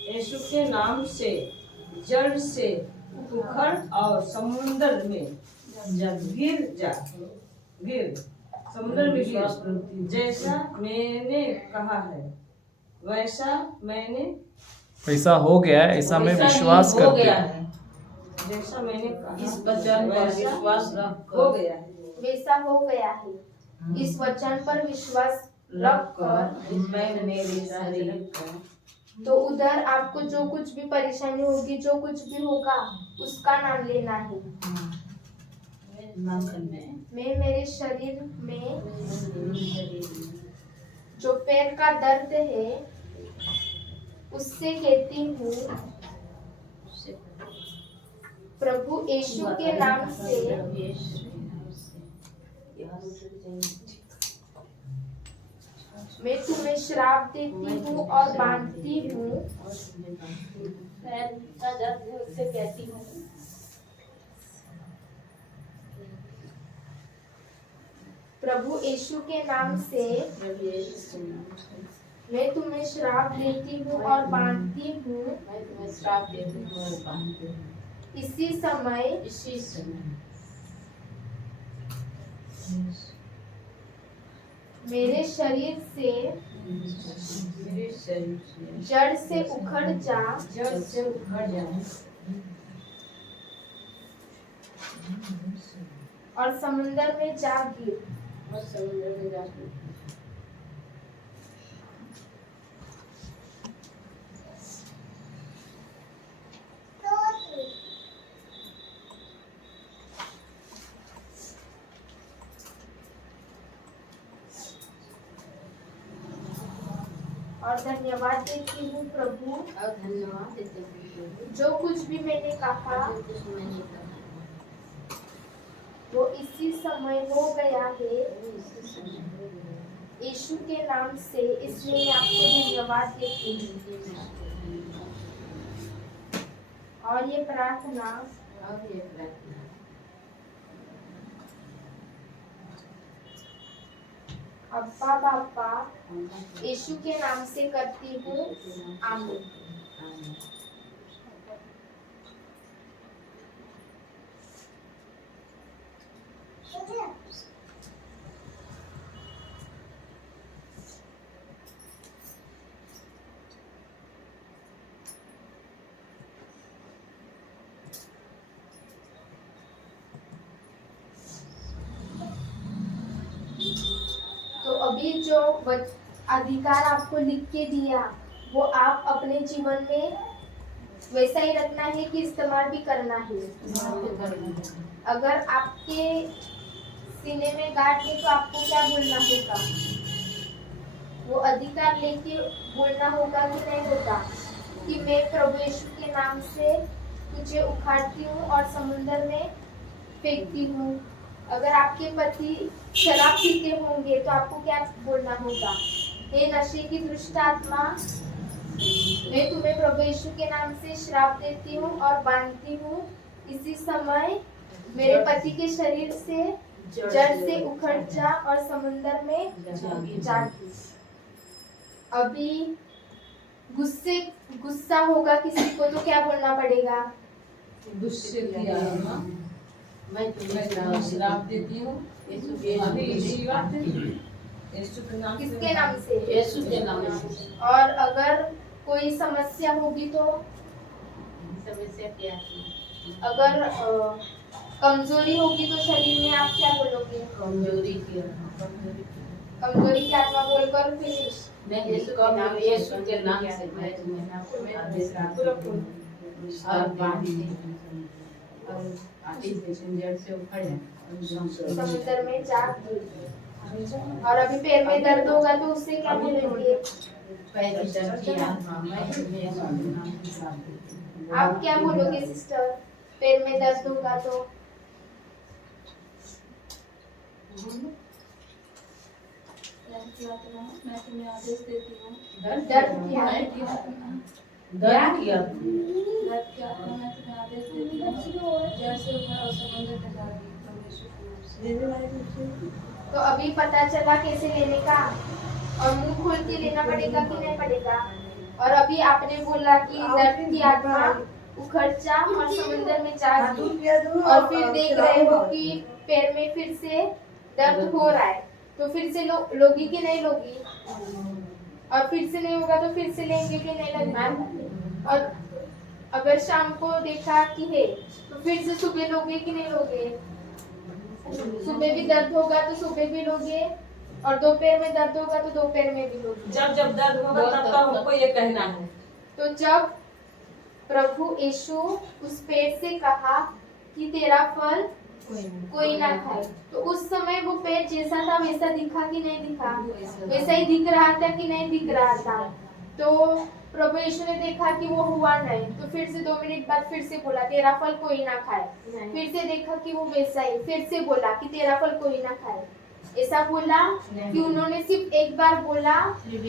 यीशु के नाम से जड़ से उखड़ और समुंदर में गिर समुद्र में गिर। जैसा मैंने कहा है वैसा हो गया है, ऐसा मैं विश्वास करती हूँ। जैसा मैंने कहा इस वचन पर विश्वास रखकर हो गया है। वैसा हो गया है। इस वचन पर विश्वास रखकर मैं मेरे शरीर तो उधर आपको जो कुछ भी परेशानी होगी, जो कुछ भी होगा, उसका नाम लेना है। मैं मेरे शरीर में जो पैर का दर्द है उससे कहती हूँ प्रभु यीशु के नाम से मैं तुम्हें श्राप देती हूँ और बांधती हूँ। उससे कहती हूँ प्रभु यीशु के नाम से मैं तुम्हें श्राप देती हूँ और बांधती हूँ। इसी समय मेरे शरीर से जड़ से उखड़ जा और समुंदर में जा गिर। और धन्यवाद देती हूँ प्रभु, जो कुछ भी मैंने कहा वो इसी समय हो गया है यीशु के नाम से, इसलिए मैं आपको धन्यवाद देती हूँ। और ये प्रार्थना अब्बा बापा यीशु के नाम से करती हूँ, आमीन। तो अभी जो अधिकार आपको लिख के दिया वो आप अपने जीवन में वैसा ही रखना है कि इस्तेमाल भी करना है। अगर आपके सीने में गांठ है तो आपको क्या बोलना होगा? वो अधिकार लेके बोलना होगा कि नहीं होगा कि मैं प्रभु यीशु के नाम से तुझे उखाड़ती हूँ और समुद्र में फेंकती हूँ। अगर आपके पति शराब पीते होंगे तो आपको क्या बोलना होगा? हे नशे की दुष्ट आत्मा, मैं तुम्हें प्रभु यीशु के नाम से श्राप देती हूँ और बांधती हूँ। इसी समय मेरे पति के शरीर से जड़ से उखड़ जा और समुद्र में जा गिर। अभी गुस्सा होगा किसी को तो क्या बोलना पड़ेगा? गुस्से की आत्मा मैं तुम्हें श्राप देती हूँ किसके नाम से? यीशु के नाम से। और अगर कोई समस्या होगी तो समस्या क्या है? अगर कमजोरी होगी तो शरीर में आप क्या बोलोगे? कमजोरी की आत्मा बोलकर फिनिश। मैं यीशु के नाम से मैं तुम्हें आदेश और बांधती और आदेश जड़ से उखड़ समुद्र में जा गिर। और अभी पैर में दर्द होगा तो उससे क्या बोलेंगे? पैर दर्द की आत्मा मैं तुम्हें यीशु के नाम से श्राप देती हूँ। आप क्या बोलोगे सिस्टर? पैर में दर्द होगा तो मैं तुम्हें आदेश देती हूँ। दर्द की आत्मा दर्द की आत्मा मैं तुम्हें आदेश देती हूँ। जड़ से उखड़ और समुद्र में जा गिर। तो अभी पता चला कैसे लेने का, और मुंह खोल के लेना पड़ेगा कि नहीं पड़ेगा? और अभी आपने बोला कि दर्द की आत्मा उखड़ जा और समुद्र में जा गिर, और फिर देख रहे हो कि पैर में फिर से दर्द हो रहा है, तो फिर से लोगी कि नहीं लोगी? और फिर से नहीं होगा तो फिर से लेंगे कि नहीं लेंगे? और अगर शाम को देखा कि है तो फिर से सुबह लोगे कि नहीं लोगे? सुबह भी दर्द होगा तो सुबह भी लोगे, और दोपहर में दर्द होगा तो दोपहर में भी लोगे। जब दर्द होगा तब हमको ये कहना है। तो जब प्रभु यीशु उस पेड़ से कहा कि तेरा फल कोई ना खाए, तो उस समय वो पेड़ जैसा था वैसा दिखा कि नहीं दिखा? वैसा ही दिख रहा था कि नहीं दिख रहा था? तो प्रभु यीशु ने देखा कि वो हुआ नहीं, तो फिर से 2 मिनट बाद फिर से बोला तेरा फल कोई ना खाए। फिर से देखा कि वो वैसा ही, फिर से बोला कि तेरा फल कोई ना खाए। ऐसा बोला कि उन्होंने सिर्फ एक बार बोला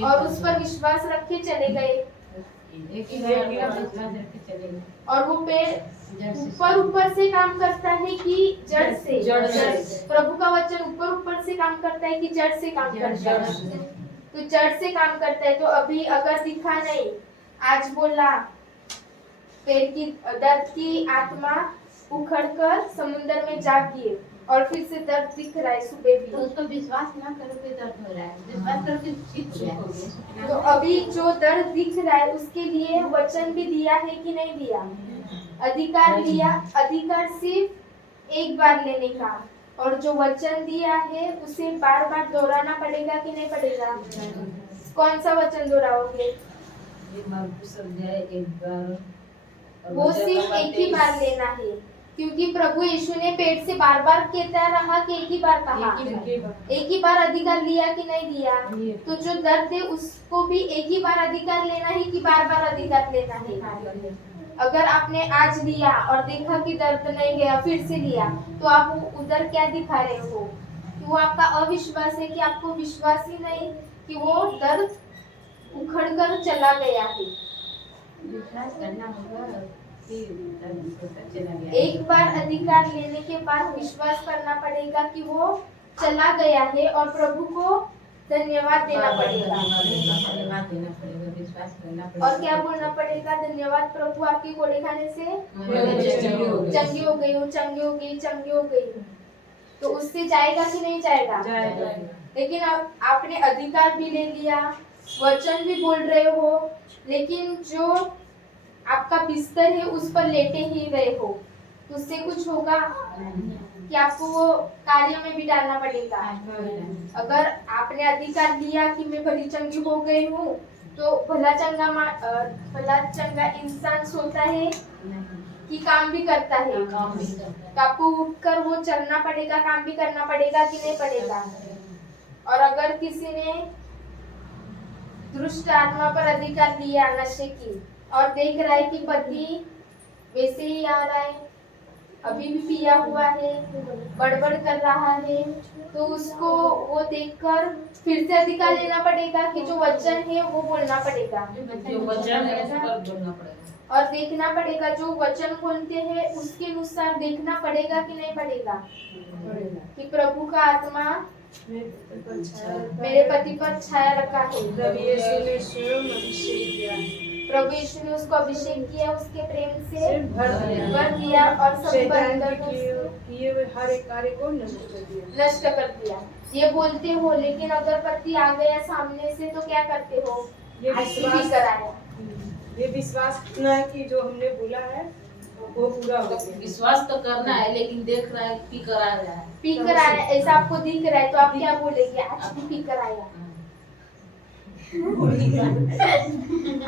और उस पर विश्वास रख के चले गए, और वो पेड़ ऊपर से काम करता है कि जड़ से? प्रभु का वचन ऊपर से काम करता है कि जड़ से काम करता है? तो जड़ से काम करता है। तो अभी अगर दिखा नहीं, आज बोला पैर की दर्द की आत्मा उखड़कर समुद्र में जा गिर, और फिर से दर्द दिख रहा है सुबह भी, तो उसको विश्वास ना करो कि दर्द हो रहा है, विश्वास करो कि ठीक हो जाएगा। तो अभी जो दर्द दिख रहा है उसके लिए वचन भी दिया है कि नहीं दिया? अधिकार दिया। अधिकार सिर्फ एक बार लेने का, और जो वचन दिया है उसे बार बार दोहराना पड़ेगा कि नहीं पड़ेगा? कौन सा वचन दोहराओगे? वो सिर्फ एक ही बार लेना है, क्योंकि प्रभु यीशु ने पेट से बार बार कहता रहा कि एक ही बार कहा, एक ही बार अधिकार लिया कि नहीं दिया? तो जो दर्द है उसको भी एक ही बार अधिकार लेना है कि बार बार अधिकार लेना है? अगर आपने आज लिया और देखा कि दर्द नहीं गया, फिर से लिया, तो आप उधर क्या दिखा रहे हो? कि वो आपका अविश्वास है, कि आपको विश्वास ही नहीं कि वो दर्द उखड़ कर चला गया है। विश्वास करना होगा चला गया। एक बार अधिकार लेने के बाद विश्वास करना पड़ेगा कि वो चला गया है और प्रभु को धन्यवाद देना पड़ेगा। धन्यवाद देना पड़ेगा, विश्वास करना पड़ेगा। और क्या बोलना पड़ेगा? धन्यवाद प्रभु, आपकी गोली खाने से चंगी हो गई। चंगी हो गई हूँ, चंगी हो गई, चंगी हो गई। तो उससे जाएगा कि नहीं जाएगा? लेकिन अब आपने अधिकार भी ले लिया, वचन भी बोल रहे हो, लेकिन जो आपका बिस्तर है उस पर लेटे ही रहे हो, उससे कुछ होगा कि आपको वो कार्य में भी डालना पड़ेगा। अगर आपने अधिकार लिया कि मैं भली चंगी हो गई हूँ, तो भला चंगा इंसान सोता है कि काम भी करता है। तो आपको उठकर वो चलना पड़ेगा, काम भी करना पड़ेगा कि नहीं पड़ेगा? और अगर किसी ने दुष्ट आत्मा पर अधिकार लिया नशे की और देख रहा है कि पति वैसे ही आ रहा है, अभी भी पिया हुआ है, बड़बड़ कर रहा है, तो उसको वो देखकर फिर से अधिकार लेना पड़ेगा कि जो वचन है वो बोलना पड़ेगा। जो वचन है उस पर बोलना पड़ेगा। और देखना पड़ेगा, जो वचन बोलते हैं उसके अनुसार देखना पड़ेगा कि नहीं पड़ेगा कि प्रभु का आत्मा मेरे पति पर छाया रखा है। प्रभु यीशु ने स्वयं अभिषेक किया है। प्रभु यीशु ने उसको अभिषेक किया, उसके प्रेम से भर भर दिया और सब शैतान बंधनों के से किए हुए हर एक कार्य को नष्ट कर दिया। नष्ट कर दिया। ये बोलते हो, लेकिन अगर पति आ गया सामने से तो क्या करते हो? ये आज भी विश्वास कराया, ये विश्वास करना है कि जो हमने बोला है वो पूरा हो गया। विश्वास तो करना है, लेकिन देख रहा है पी कर आ रहा है। पी कर आया, ऐसा आपको दिख रहा है तो आप क्या बोलेंगे? आज भी पी कर आया,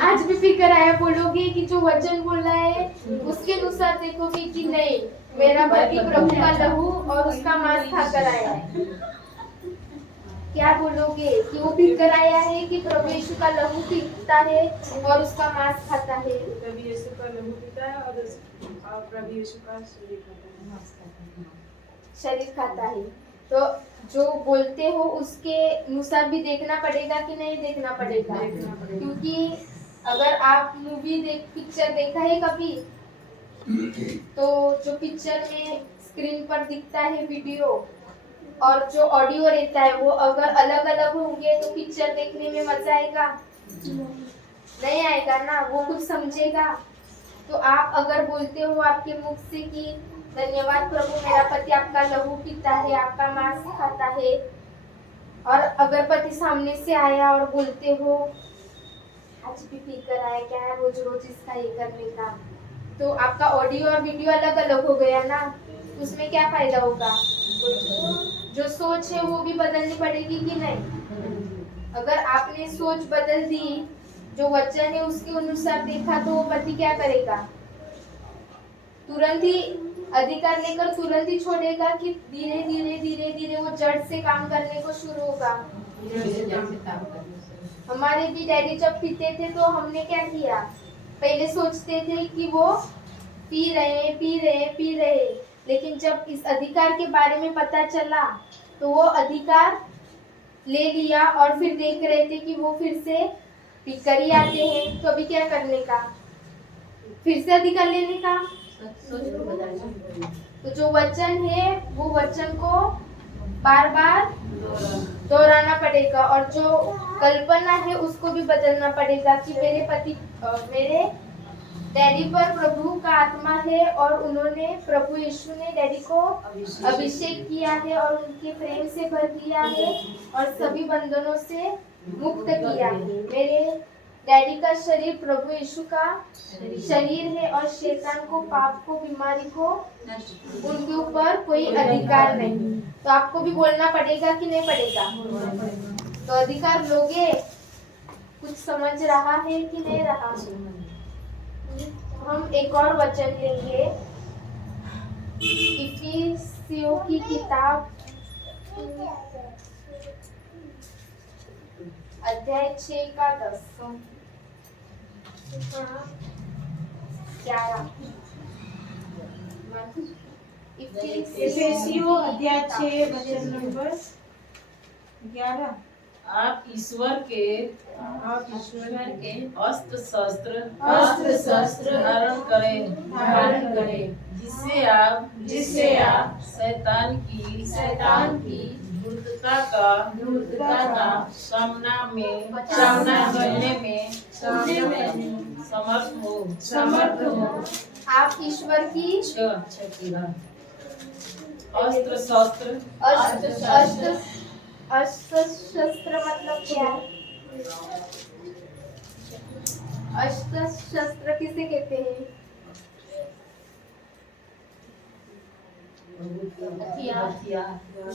आज भी पी कर आया बोलोगे कि जो वचन बोल रहा है उसके अनुसार देखोगे कि नहीं, मेरा पति प्रभु का लहू और उसका मांस खा कर आया है? क्या बोलोगे कि वो पी कर आया है कि प्रभु यीशु का लहू पीता है और उसका मांस खाता है? प्रभु यीशु का लहू पीता है और प्रभु यीशु का शरीर खाता है। शरीर खाता है। तो जो बोलते हो उसके अनुसार भी देखना पड़ेगा कि नहीं देखना पड़ेगा? क्योंकि अगर आप पिक्चर देखा है कभी, तो जो पिक्चर में स्क्रीन पर दिखता है वीडियो और जो ऑडियो रहता है वो अगर अलग अलग होंगे तो पिक्चर देखने में मजा आएगा? नहीं आएगा ना, वो कुछ समझेगा। तो आप अगर बोलते हो आपके मुख से कि धन्यवाद प्रभु, मेरा पति आपका लहू पीता है, आपका मांस खाता है, और अगर पति सामने से आया और बोलते हो आज भी पी कर आया, क्या है रोज रोज इसका ये करने का, तो आपका ऑडियो और वीडियो अलग अलग हो गया ना, उसमें क्या फायदा होगा? जो सोच है वो भी बदलनी पड़ेगी कि नहीं? अगर आपने सोच बदल दी, जो वचन है उसके अनुसार देखा, तो वो पति क्या करेगा? तुरंत ही अधिकार लेकर तुरंत ही छोड़ेगा कि धीरे धीरे धीरे धीरे वो जड़ से काम करने को शुरू होगा? हमारे भी डैडी जब पीते थे तो हमने क्या किया, पहले सोचते थे कि वो पी रहे, लेकिन जब इस अधिकार के बारे में पता चला तो वो अधिकार ले लिया और फिर देख रहे थे कि वो फिर से पीकर ही आते हैं। तो अभी क्या करने का? फिर से अधिकार लेने का। तो जो वचन है वो वचन को बार बार दोहराना पड़ेगा, और जो कल्पना है उसको भी बदलना पड़ेगा कि मेरे डैडी पर प्रभु का आत्मा है और उन्होंने प्रभु यीशु ने डैडी को अभिषेक किया है और उनके प्रेम से भर दिया है और सभी बंधनों से मुक्त किया है। मेरे डैडी का शरीर प्रभु यीशु का शरीर है और शैतान को, पाप को, बीमारी को, उनके ऊपर कोई अधिकार नहीं। तो आपको भी बोलना पड़ेगा कि नहीं पड़ेगा? तो अधिकार लोगे? कुछ समझ रहा है कि नहीं रहा? हम एक और वचन लेंगे, इफिसियों की किताब अध्याय 6 का 10 11। इफिसियों अध्याय 6 वचन नंबर 11। आप ईश्वर के अस्त्र शस्त्र धारण करें जिससे आप शैतान की धूर्तता का सामना करने में समर्थ हो। आप ईश्वर की अस्त्र शस्त्र अस्त्र शस्त्र मतलब क्या है? अस्त्र शस्त्र किसे कहते हैं?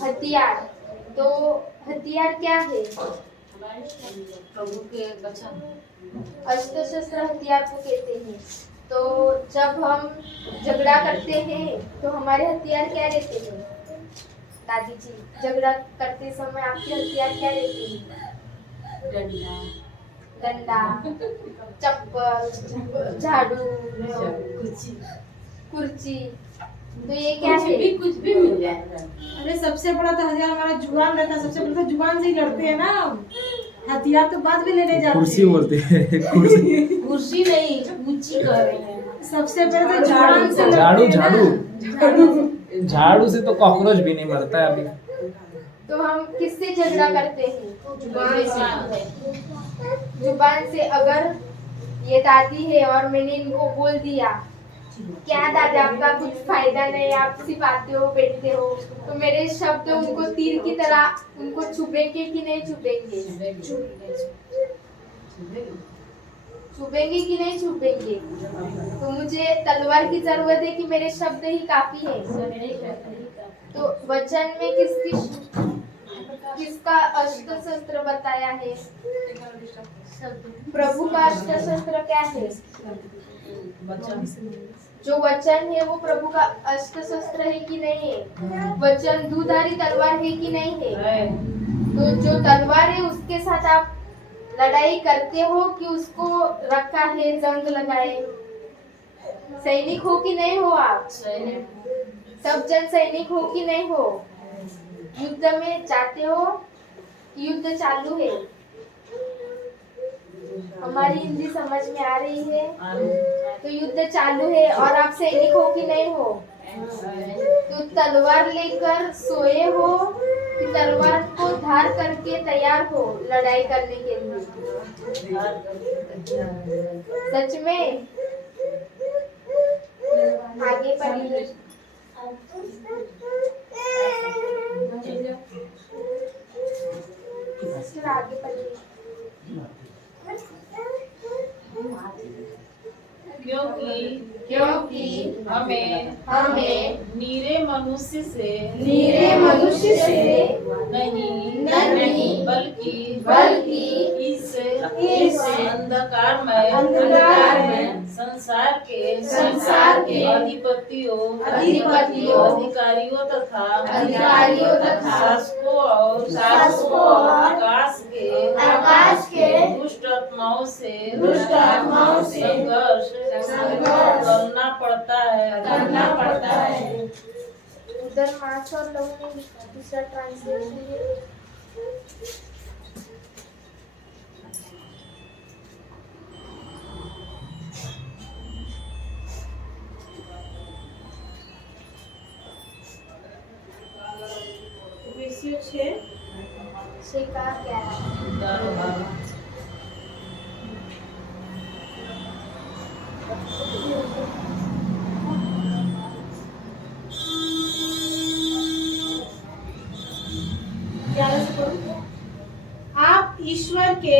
हथियार। तो हथियार क्या है? प्रभु के वचन। अस्त्र शस्त्र हथियार को कहते हैं। तो जब हम झगड़ा करते हैं तो हमारे हथियार क्या रहते हैं? दादी जी, झगड़ा करते समय आपके हथियार क्या रहते हैं? डंडा, चप्पल, झाड़ू, कुर्सी। तो ये क्या है? कुछ भी मिल जाए। अरे सबसे बड़ा तो हथियार हमारा जुबान रहता है। सबसे पहले तो जुबान से ही लड़ते हैं ना। हथियार तो बाद में लेने जाते हैं। कुर्सी बोलते हैं। कुर्सी नहीं, ऊंची कर रहे हैं। सबसे पहले तो जुबान से झाड़ू लड़ते हैं ना। झाड़ू से तो कॉकरोच भी नहीं मरता है अभी। तो हम किससे झगड़ा करते हैं? जुबान से। अगर ये दादी है और मैंने इनको बोल दिया, क्या दादी आपका कुछ फायदा नहीं, आप सिर्फ आते हो बैठते हो, तो मेरे शब्द उनको तीर की तरह उनको चुभेंगे कि नहीं चुभेंगे? चुभेंगे कि नहीं चुभेंगे? तो मुझे तलवार की जरूरत है कि मेरे शब्द ही काफी है? तो वचन में किसका अस्त्र शस्त्र बताया है? प्रभु का अस्त्र शस्त्र क्या है? जो वचन है वो प्रभु का अस्त्र शस्त्र है कि नहीं है? वचन दुधारी तलवार है कि नहीं है? तो जो तलवार है उसके साथ आप लड़ाई करते हो कि उसको रखा है जंग लगाए? सैनिक हो कि नहीं हो आप? सब जन सैनिक हो कि नहीं हो? युद्ध में जाते हो कि युद्ध चालू है? हमारी हिंदी समझ में आ रही है? तो युद्ध चालू है और आप सैनिक हो कि नहीं हो? तो तलवार लेकर सोए हो कि तलवार को धार करके तैयार हो लड़ाई करने के लिए? सच में? आगे पढ़िए। आगे पढ़िए। क्योंकि हमें नीरे मनुष्य से नहीं बल्कि इस अंधकारमय संसार के अधिपतियों अधिकारियों तथा शासकों और आकाश के दुष्ट आत्माओं से संघर्ष करना पड़ता है। उधर मार्क्स और लोगों ने दूसरा ट्रांसलेशन है। से का क्या है? आप ईश्वर के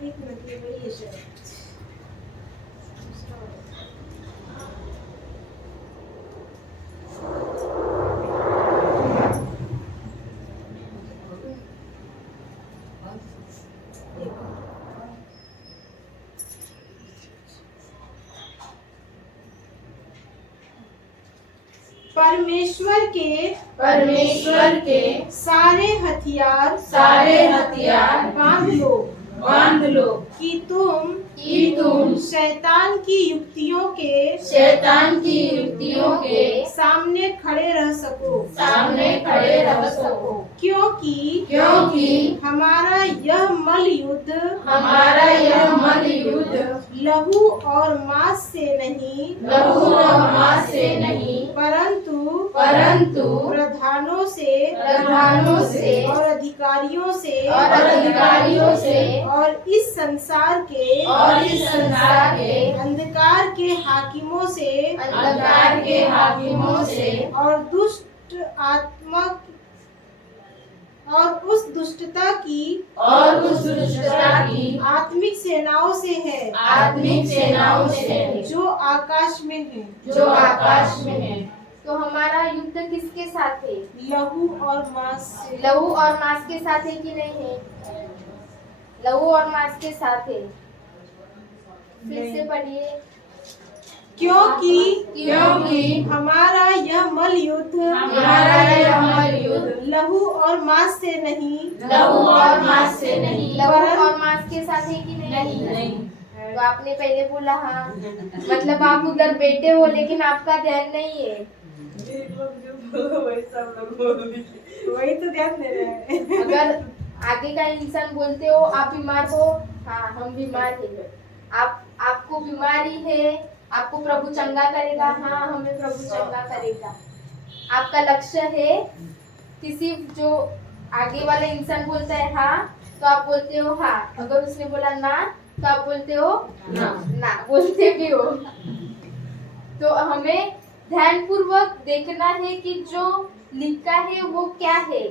एक मिनट ये वही है शायद। परमेश्वर के सारे हथियार बांध लो कि कि तुम शैतान की युक्तियों के सामने खड़े रह सको, क्योंकि हमारा यह मल युद्ध लहू और मांस से नहीं, परंतु प्रधानों से और अधिकारियों से और इस संसार के अंधकार के हाकिमों से और दुष्ट आत्मक और उस दुष्टता की आत्मिक सेनाओं से है जो आकाश में है। तो हमारा युद्ध किसके साथ है? लहू और मांस से। लहू और मांस के साथ है कि नहीं है? लहू और मांस के साथ है। फिर से पढ़िए। क्योंकि हमारा यह मल युद्ध लहू और मांस से नहीं, लहू और मांस के साथ है कि नहीं? तो आपने पहले बोला हाँ, मतलब आप उधर बैठे हो लेकिन आपका ध्यान नहीं है। वही तो ध्यान दे रहे हैं। अगर आगे का इंसान बोलते हो आप बीमार हो, हाँ हम बीमार हैं, आपको बीमारी है, आपको प्रभु चंगा करेगा, हाँ हमें प्रभु चंगा करेगा। आपका लक्ष्य है किसी जो आगे वाला इंसान बोलता है हाँ तो आप बोलते हो हाँ, अगर उसने बोला ना तो आप बोलते हो ना बोलते भी हो। तो हमें ध्यान पूर्वक देखना है कि जो लिखा है वो क्या है।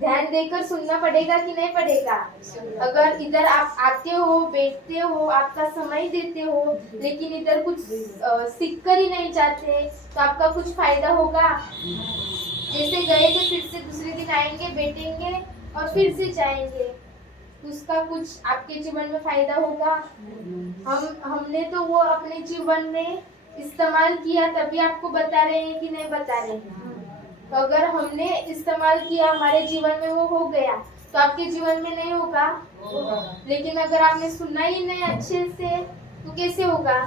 ध्यान देकर सुनना पड़ेगा कि नहीं पड़ेगा? अगर इधर आप आते हो, बैठते हो, आपका समय देते हो, लेकिन इधर कुछ सीख कर ही नहीं जाते तो आपका कुछ फायदा होगा? जैसे गए थे फिर से दूसरे दिन आएंगे, बैठेंगे और फिर से जाएंगे, उसका कुछ आपके जीवन में फायदा होगा? हमने तो वो अपने जीवन में इस्तेमाल किया तभी आपको बता रहे हैं कि नहीं बता रहे हैं। तो अगर हमने इस्तेमाल किया, हमारे जीवन में वो हो गया, तो आपके जीवन में नहीं होगा। लेकिन अगर आपने सुना ही नहीं अच्छे से तो कैसे होगा?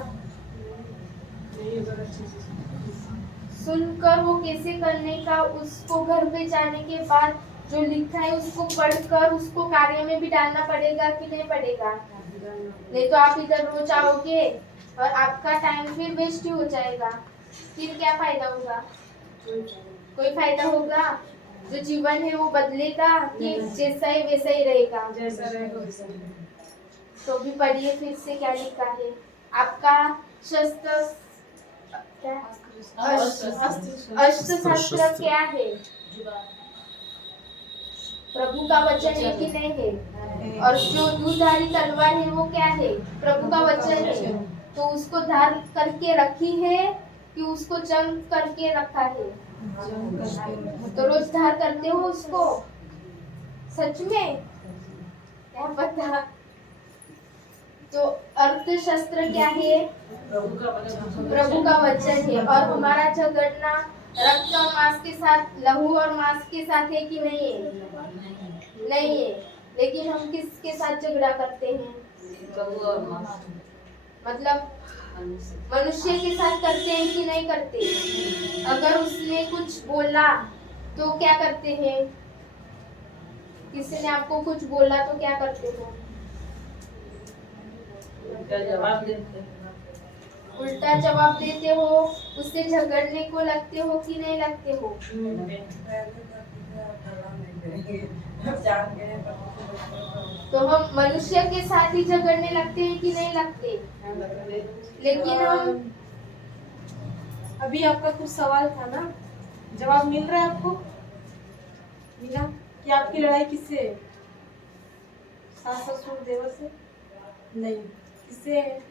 सुनकर वो कैसे करने का, उसको घर पे जाने के बाद जो लिखा है उसको पढ़कर उसको कार्य में भी डालना पड़ेगा कि नहीं पड़ेगा? नहीं तो आप इधर रोज आओगे और आपका टाइम फिर वेस्ट ही हो जाएगा, फिर क्या फायदा होगा? कोई फायदा होगा? जो जीवन है वो बदलेगा कि जैसा ही वैसा ही रहेगा? तो भी पढ़िए फिर से क्या लिखा है। आपका शस्त्र क्या? अस्त्र शस्त्र क्या है? प्रभु का वचन है कि नहीं है? और जो दूधारी तलवार है वो क्या है? प्रभु का वचन है। तो उसको धार करके रखी है कि उसको जंग करके रखा है? तो रोज धार करते हो उसको? सच में क्या पता? तो अर्थशास्त्र क्या है? प्रभु का वचन है। और हमारा झगड़ना रक्त और मांस के साथ, लहू और मांस के साथ है कि नहीं है? नहीं है। लेकिन हम किसके साथ झगड़ा करते हैं? मतलब मनुष्य के साथ करते हैं कि नहीं करते? अगर उसने कुछ बोला तो क्या करते हैं? किसी ने आपको कुछ बोला तो क्या करते हो? उल्टा जवाब देते हो, उससे झगड़ने को लगते हो कि नहीं लगते हो? तो हम मनुष्य के साथ ही झगड़ने लगते हैं कि नहीं लगते? लेकिन हम अभी आपका कुछ सवाल था ना, जवाब मिल रहा है आपको? मिला कि आपकी लड़ाई किससे है? सास ससुर देवर से नहीं, किससे है?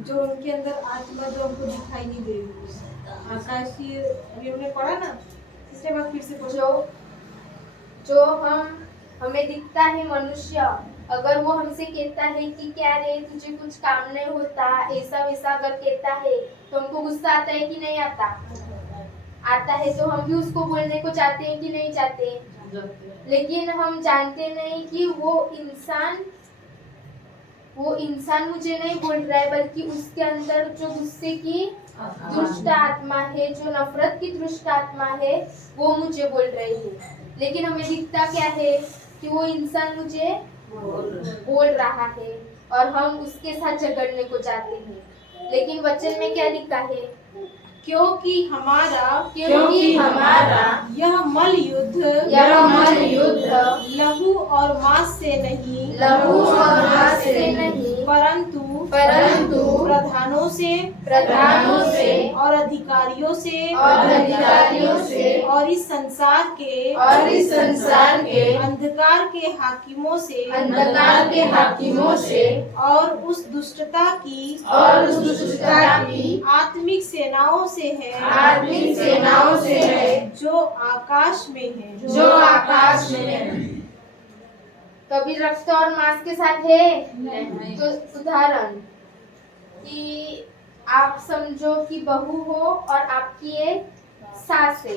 जो उनके अंदर आत्मा जो हमको दिखाई नहीं दे रही, आकाशीय। अभी हमने पढ़ा ना, तीसरे बार फिर से पढ़ो। जो हमें दिखता है मनुष्य, अगर वो हमसे कहता है कि क्या रे तुझे कुछ काम नहीं होता, ऐसा वैसा अगर कहता है तो हमको गुस्सा आता है कि नहीं आता? आता है। तो हम भी उसको बोलने को चाहते हैं कि नहीं चाहते? लेकिन हम जानते नहीं कि वो इंसान वो इंसान मुझे नहीं बोल रहा है, बल्कि उसके अंदर जो गुस्से की दुष्ट आत्मा है, जो नफरत की दुष्ट आत्मा है, वो मुझे बोल रही है। लेकिन हमें दिखता क्या है कि वो इंसान मुझे बोल रहा है और हम उसके साथ झगड़ने को जाते हैं। लेकिन वचन में क्या लिखा है? क्योंकि हमारा यह मल युद्ध लहू और मांस से नहीं परंतु प्रधानों से और अधिकारियों से और इस संसार के अंधकार के हाकिमों से और उस दुष्टता की आत्मिक सेनाओं से है जो आकाश में है। कभी रक्त और मांस के साथ है। तो उदाहरण कि आप समझो कि बहू हो और आपकी एक सास है।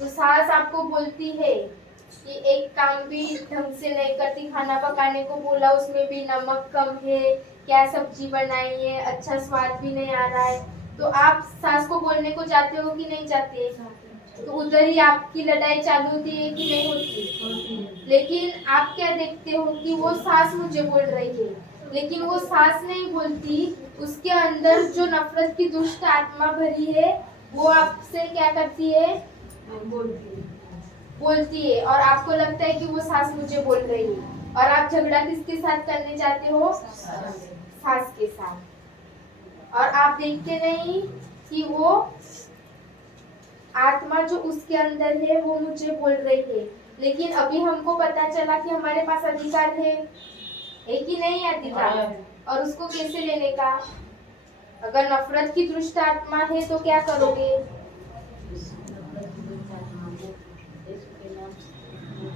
तो सास आपको बोलती है कि एक काम भी ढंग से नहीं करती, खाना पकाने को बोला उसमें भी नमक कम है, क्या सब्जी बनाई है, अच्छा स्वाद भी नहीं आ रहा है। तो आप सास को बोलने को जाते हो कि नहीं जाते? तो उधर ही आपकी लड़ाई चालू होती है कि नहीं होती? लेकिन आप क्या देखते हो कि वो सास मुझे बोल रही है, लेकिन वो सास नहीं बोलती, उसके अंदर जो नफरत की दुष्ट आत्मा भरी है वो आपसे क्या करती है? बोलती है। और आपको लगता है कि वो सास मुझे बोल रही है, और आप झगड़ा किसके साथ करने जाते हो? सास के साथ। और आप देखते नहीं कि वो आत्मा जो उसके अंदर है वो मुझे बोल रही है। लेकिन अभी हमको पता चला कि हमारे पास अधिकार है कि नहीं अधिकार, और उसको कैसे लेने का? अगर नफरत की दुष्ट आत्मा है तो क्या करोगे?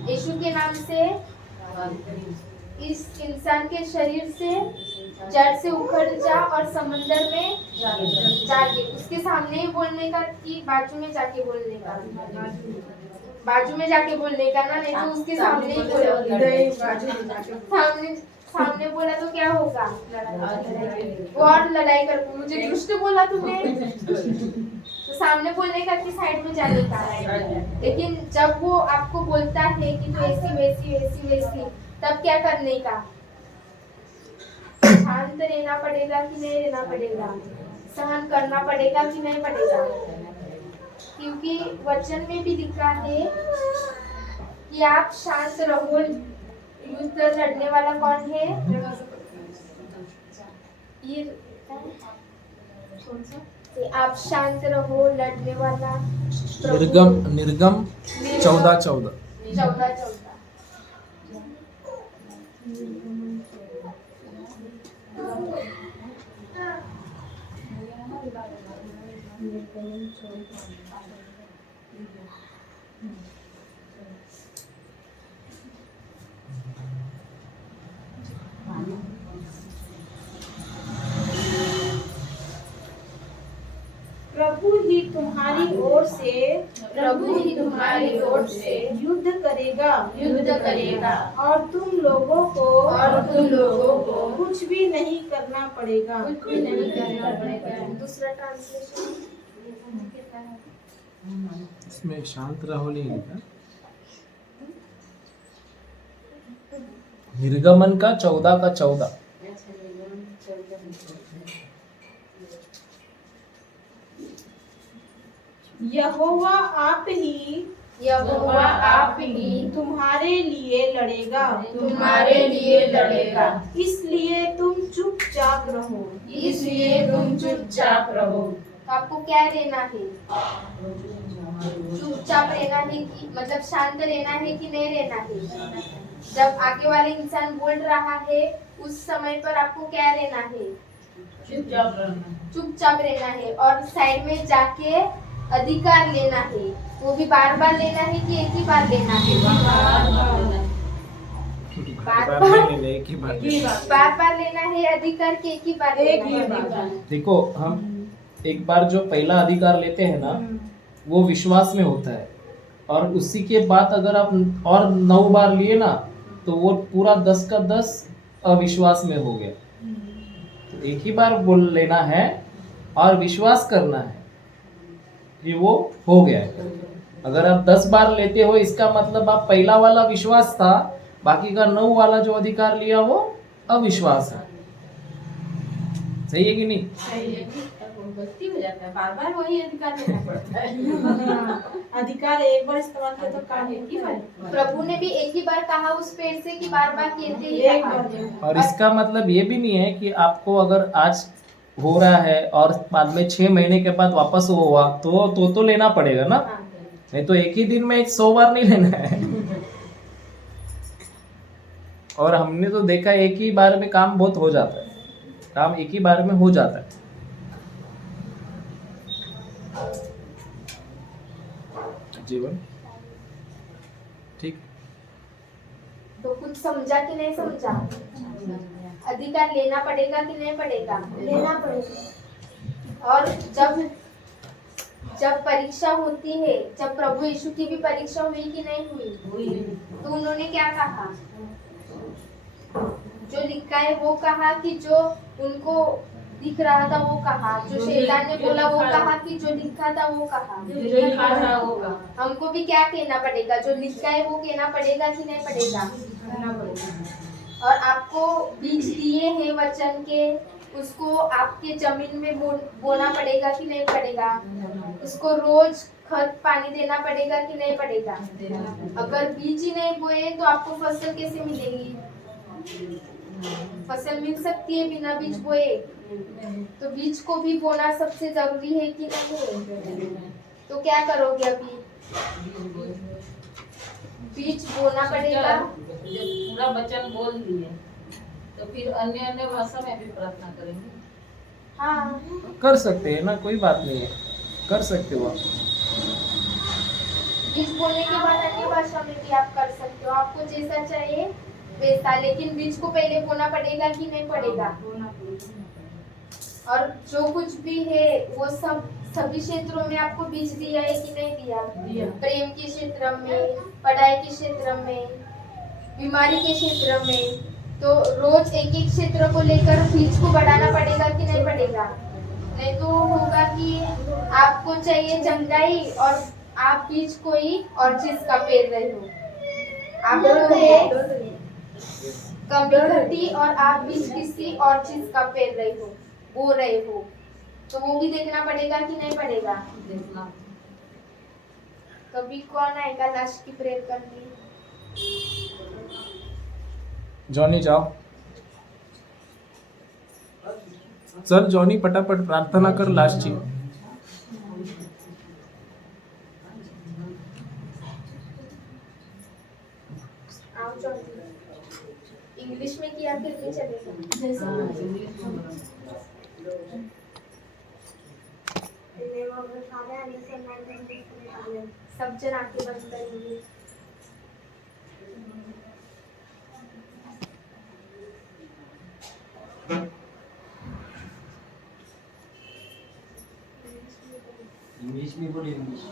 यीशु के नाम से इस इंसान के शरीर से जड़ से उखड़ जा और समंदर में जाके उसके सामने ही बोलने का कि बाजू में जाके बोलने का? बाजू में जाके बोलने का ना, नहीं तो उसके सामने ही बोलोगे। सामने बोला तो क्या होगा? वो और लड़ाई कर, मुझे दुष्ट बोला तुमने। तो सामने बोलने का कि साइड में जाने का। लेकिन जब वो आपको बोलता है कि तो ऐसी तब क्या करने का? शांत रहना पड़ेगा कि नहीं रहना पड़ेगा? सहन करना पड़ेगा कि नहीं पड़ेगा? क्योंकि वचन में भी लिखा है कि आप शांत रहो। युद्ध लड़ने वाला कौन है? ये आप शांत रहो, लड़ने वाला निर्गम 14:14। प्रभु ही तुम्हारी ओर से युद्ध करेगा और तुम लोगों को कुछ भी नहीं करना पड़ेगा। दूसरा ट्रांसलेशन इसमें शांत रहो नहीं लिखा। निर्गमन का 14:14। यहोवा आप ही तुम्हारे लिए लड़ेगा। इसलिए तुम चुपचाप रहो। तो आपको क्या रहना है? चुपचाप रहना है कि मतलब शांत रहना है कि नहीं रहना है? जब आगे वाले इंसान बोल रहा है उस समय पर आपको क्या रहना है? चुपचाप रहना है। और साइड में जाके अधिकार लेना है। वो भी बार बार लेना है कि एक ही बार लेना है? बार बार लेना है अधिकार के एक ही बार लेना है? देखो, हम एक बार जो पहला अधिकार लेते हैं ना, वो विश्वास में होता है, और उसी के बाद अगर आप और 9 बार लिए ना, तो वो पूरा 10 का 10 अविश्वास में हो गया। तो एक ही बार बोल लेना है और विश्वास करना है कि वो हो गया है। अगर आप 10 बार लेते हो इसका मतलब आप पहला वाला विश्वास था, बाकी का 9 वाला जो अधिकार लिया वो अविश्वास है। सही है कि नहीं? सही है, तब गलती हो जाता है, बार बार वही अधिकार लेना पड़ता है। अधिकार एक बार इस्तेमाल किया तो काम एक ही बार। प्रभु ने भी एक ही बार कहा उस पेड़ से कि बार बार कहते ही एक कहा। बार और इसका मतलब ये भी नहीं है कि आपको अगर आज हो रहा है और बाद में 6 महीने के बाद वापस वो हुआ तो लेना पड़ेगा ना। नहीं तो एक ही दिन में 100 बार नहीं लेना है। और हमने तो देखा एक ही बार में काम बहुत हो जाता है, काम एक ही बार में हो जाता है। जीवन ठीक। तो कुछ समझा कि नहीं समझा? अधिकार लेना पड़ेगा कि नहीं पड़ेगा? लेना पड़ेगा। और जब परीक्षा होती है, जब प्रभु यीशु की भी परीक्षा हुई कि नहीं हुई? तो उन्होंने क्या कहा? जो लिखा है वो कहा कि जो उनको दिख रहा था वो कहा, जो शैतान ने बोला वो कहा कि जो लिखा था वो कहा। जो लिखा था वो कहा। हमको भी क्या कहना पड़ेगा? जो लिखा है वो कहना पड़ेगा कि नहीं पड़ेगा? करना पड़ेगा। और आपको बीज दिए हैं वचन के, उसको आपके जमीन में बोना पड़ेगा कि नहीं पड़ेगा? उसको रोज खत पानी देना पड़ेगा कि नहीं पड़ेगा? अगर बीज ही नहीं बोए तो आपको फसल कैसे मिलेगी? फसल मिल सकती है बिना बीज बोए? तो बीज को भी बोना सबसे जरूरी है कि नहीं? तो क्या करोगे अभी? बीज बोना पड़ेगा। जब पूरा वचन बोल दिए तो फिर अन्य अन्य भाषा में भी प्रार्थना करेंगे। हाँ, कर सकते हैं ना, कोई बात नहीं है, कर सकते हो आप। बीज बोने के बाद अन्य भाषा में भी आप कर सकते हो, आपको जैसा चाहिए वैसा। लेकिन बीज को पहले बोना पड़ेगा कि नहीं पड़ेगा? और जो कुछ भी है वो सभी क्षेत्रों में आपको बीज दिया है कि नहीं दिया? प्रेम के क्षेत्र में, पढ़ाई के क्षेत्र में, बीमारी के क्षेत्र में। तो रोज एक एक क्षेत्र को लेकर बीज को बढ़ाना पड़ेगा कि नहीं पड़ेगा? नहीं तो होगा कि आपको चाहिए चंगाई और आप बीज कोई और चीज का पेड़ रहे हो। आपको है कमी घटी और आप बीज किसी और चीज का पेड़ रहे हो, बो रहे हो। तो वो भी देखना पड़ेगा कि नहीं पड़ेगा? देखना। कभी कौन आएगा लाश की प्रेयर करने? जॉनी जाओ, चल जॉनी पटापट प्रार्थना कर लास्टची। आओ जॉनी। इंग्लिश में किया फिर भी चलेगा। हाँ, इंग्लिश में बोलो। सब जन आंखें बंद करेंगे। इंग्लिश में बोले इंग्लिश।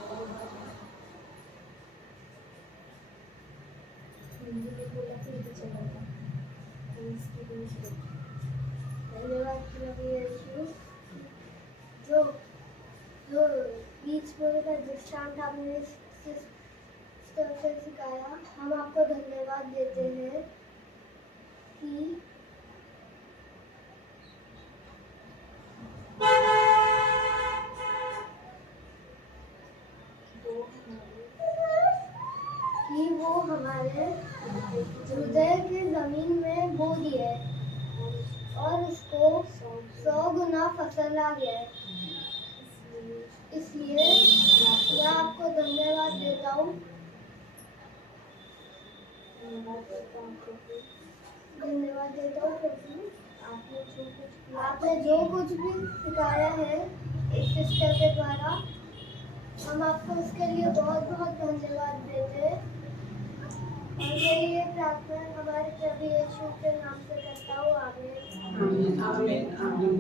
हिंदी में बोला फिर भी चलेगा। धन्यवाद प्रभु यीशु, जो बीच बोले का दृष्टांत आपने सिस्टर से सिखाया। हम आपको धन्यवाद देते हैं कि वो हमारे हृदय के जमीन में बो दिया है और उसको 100 गुना फसल आ गया है। इसलिए मैं आपको धन्यवाद देता हूँ। धन्यवाद देता हूँ प्रभु, आपने जो कुछ भी सिखाया है इस सिस्टर के द्वारा, हम आपको उसके लिए बहुत बहुत धन्यवाद देते हैं। और मैं ये प्रार्थना हमारे प्रभु यीशु के नाम से करता हूँ। आमीन। आमीन। आमीन।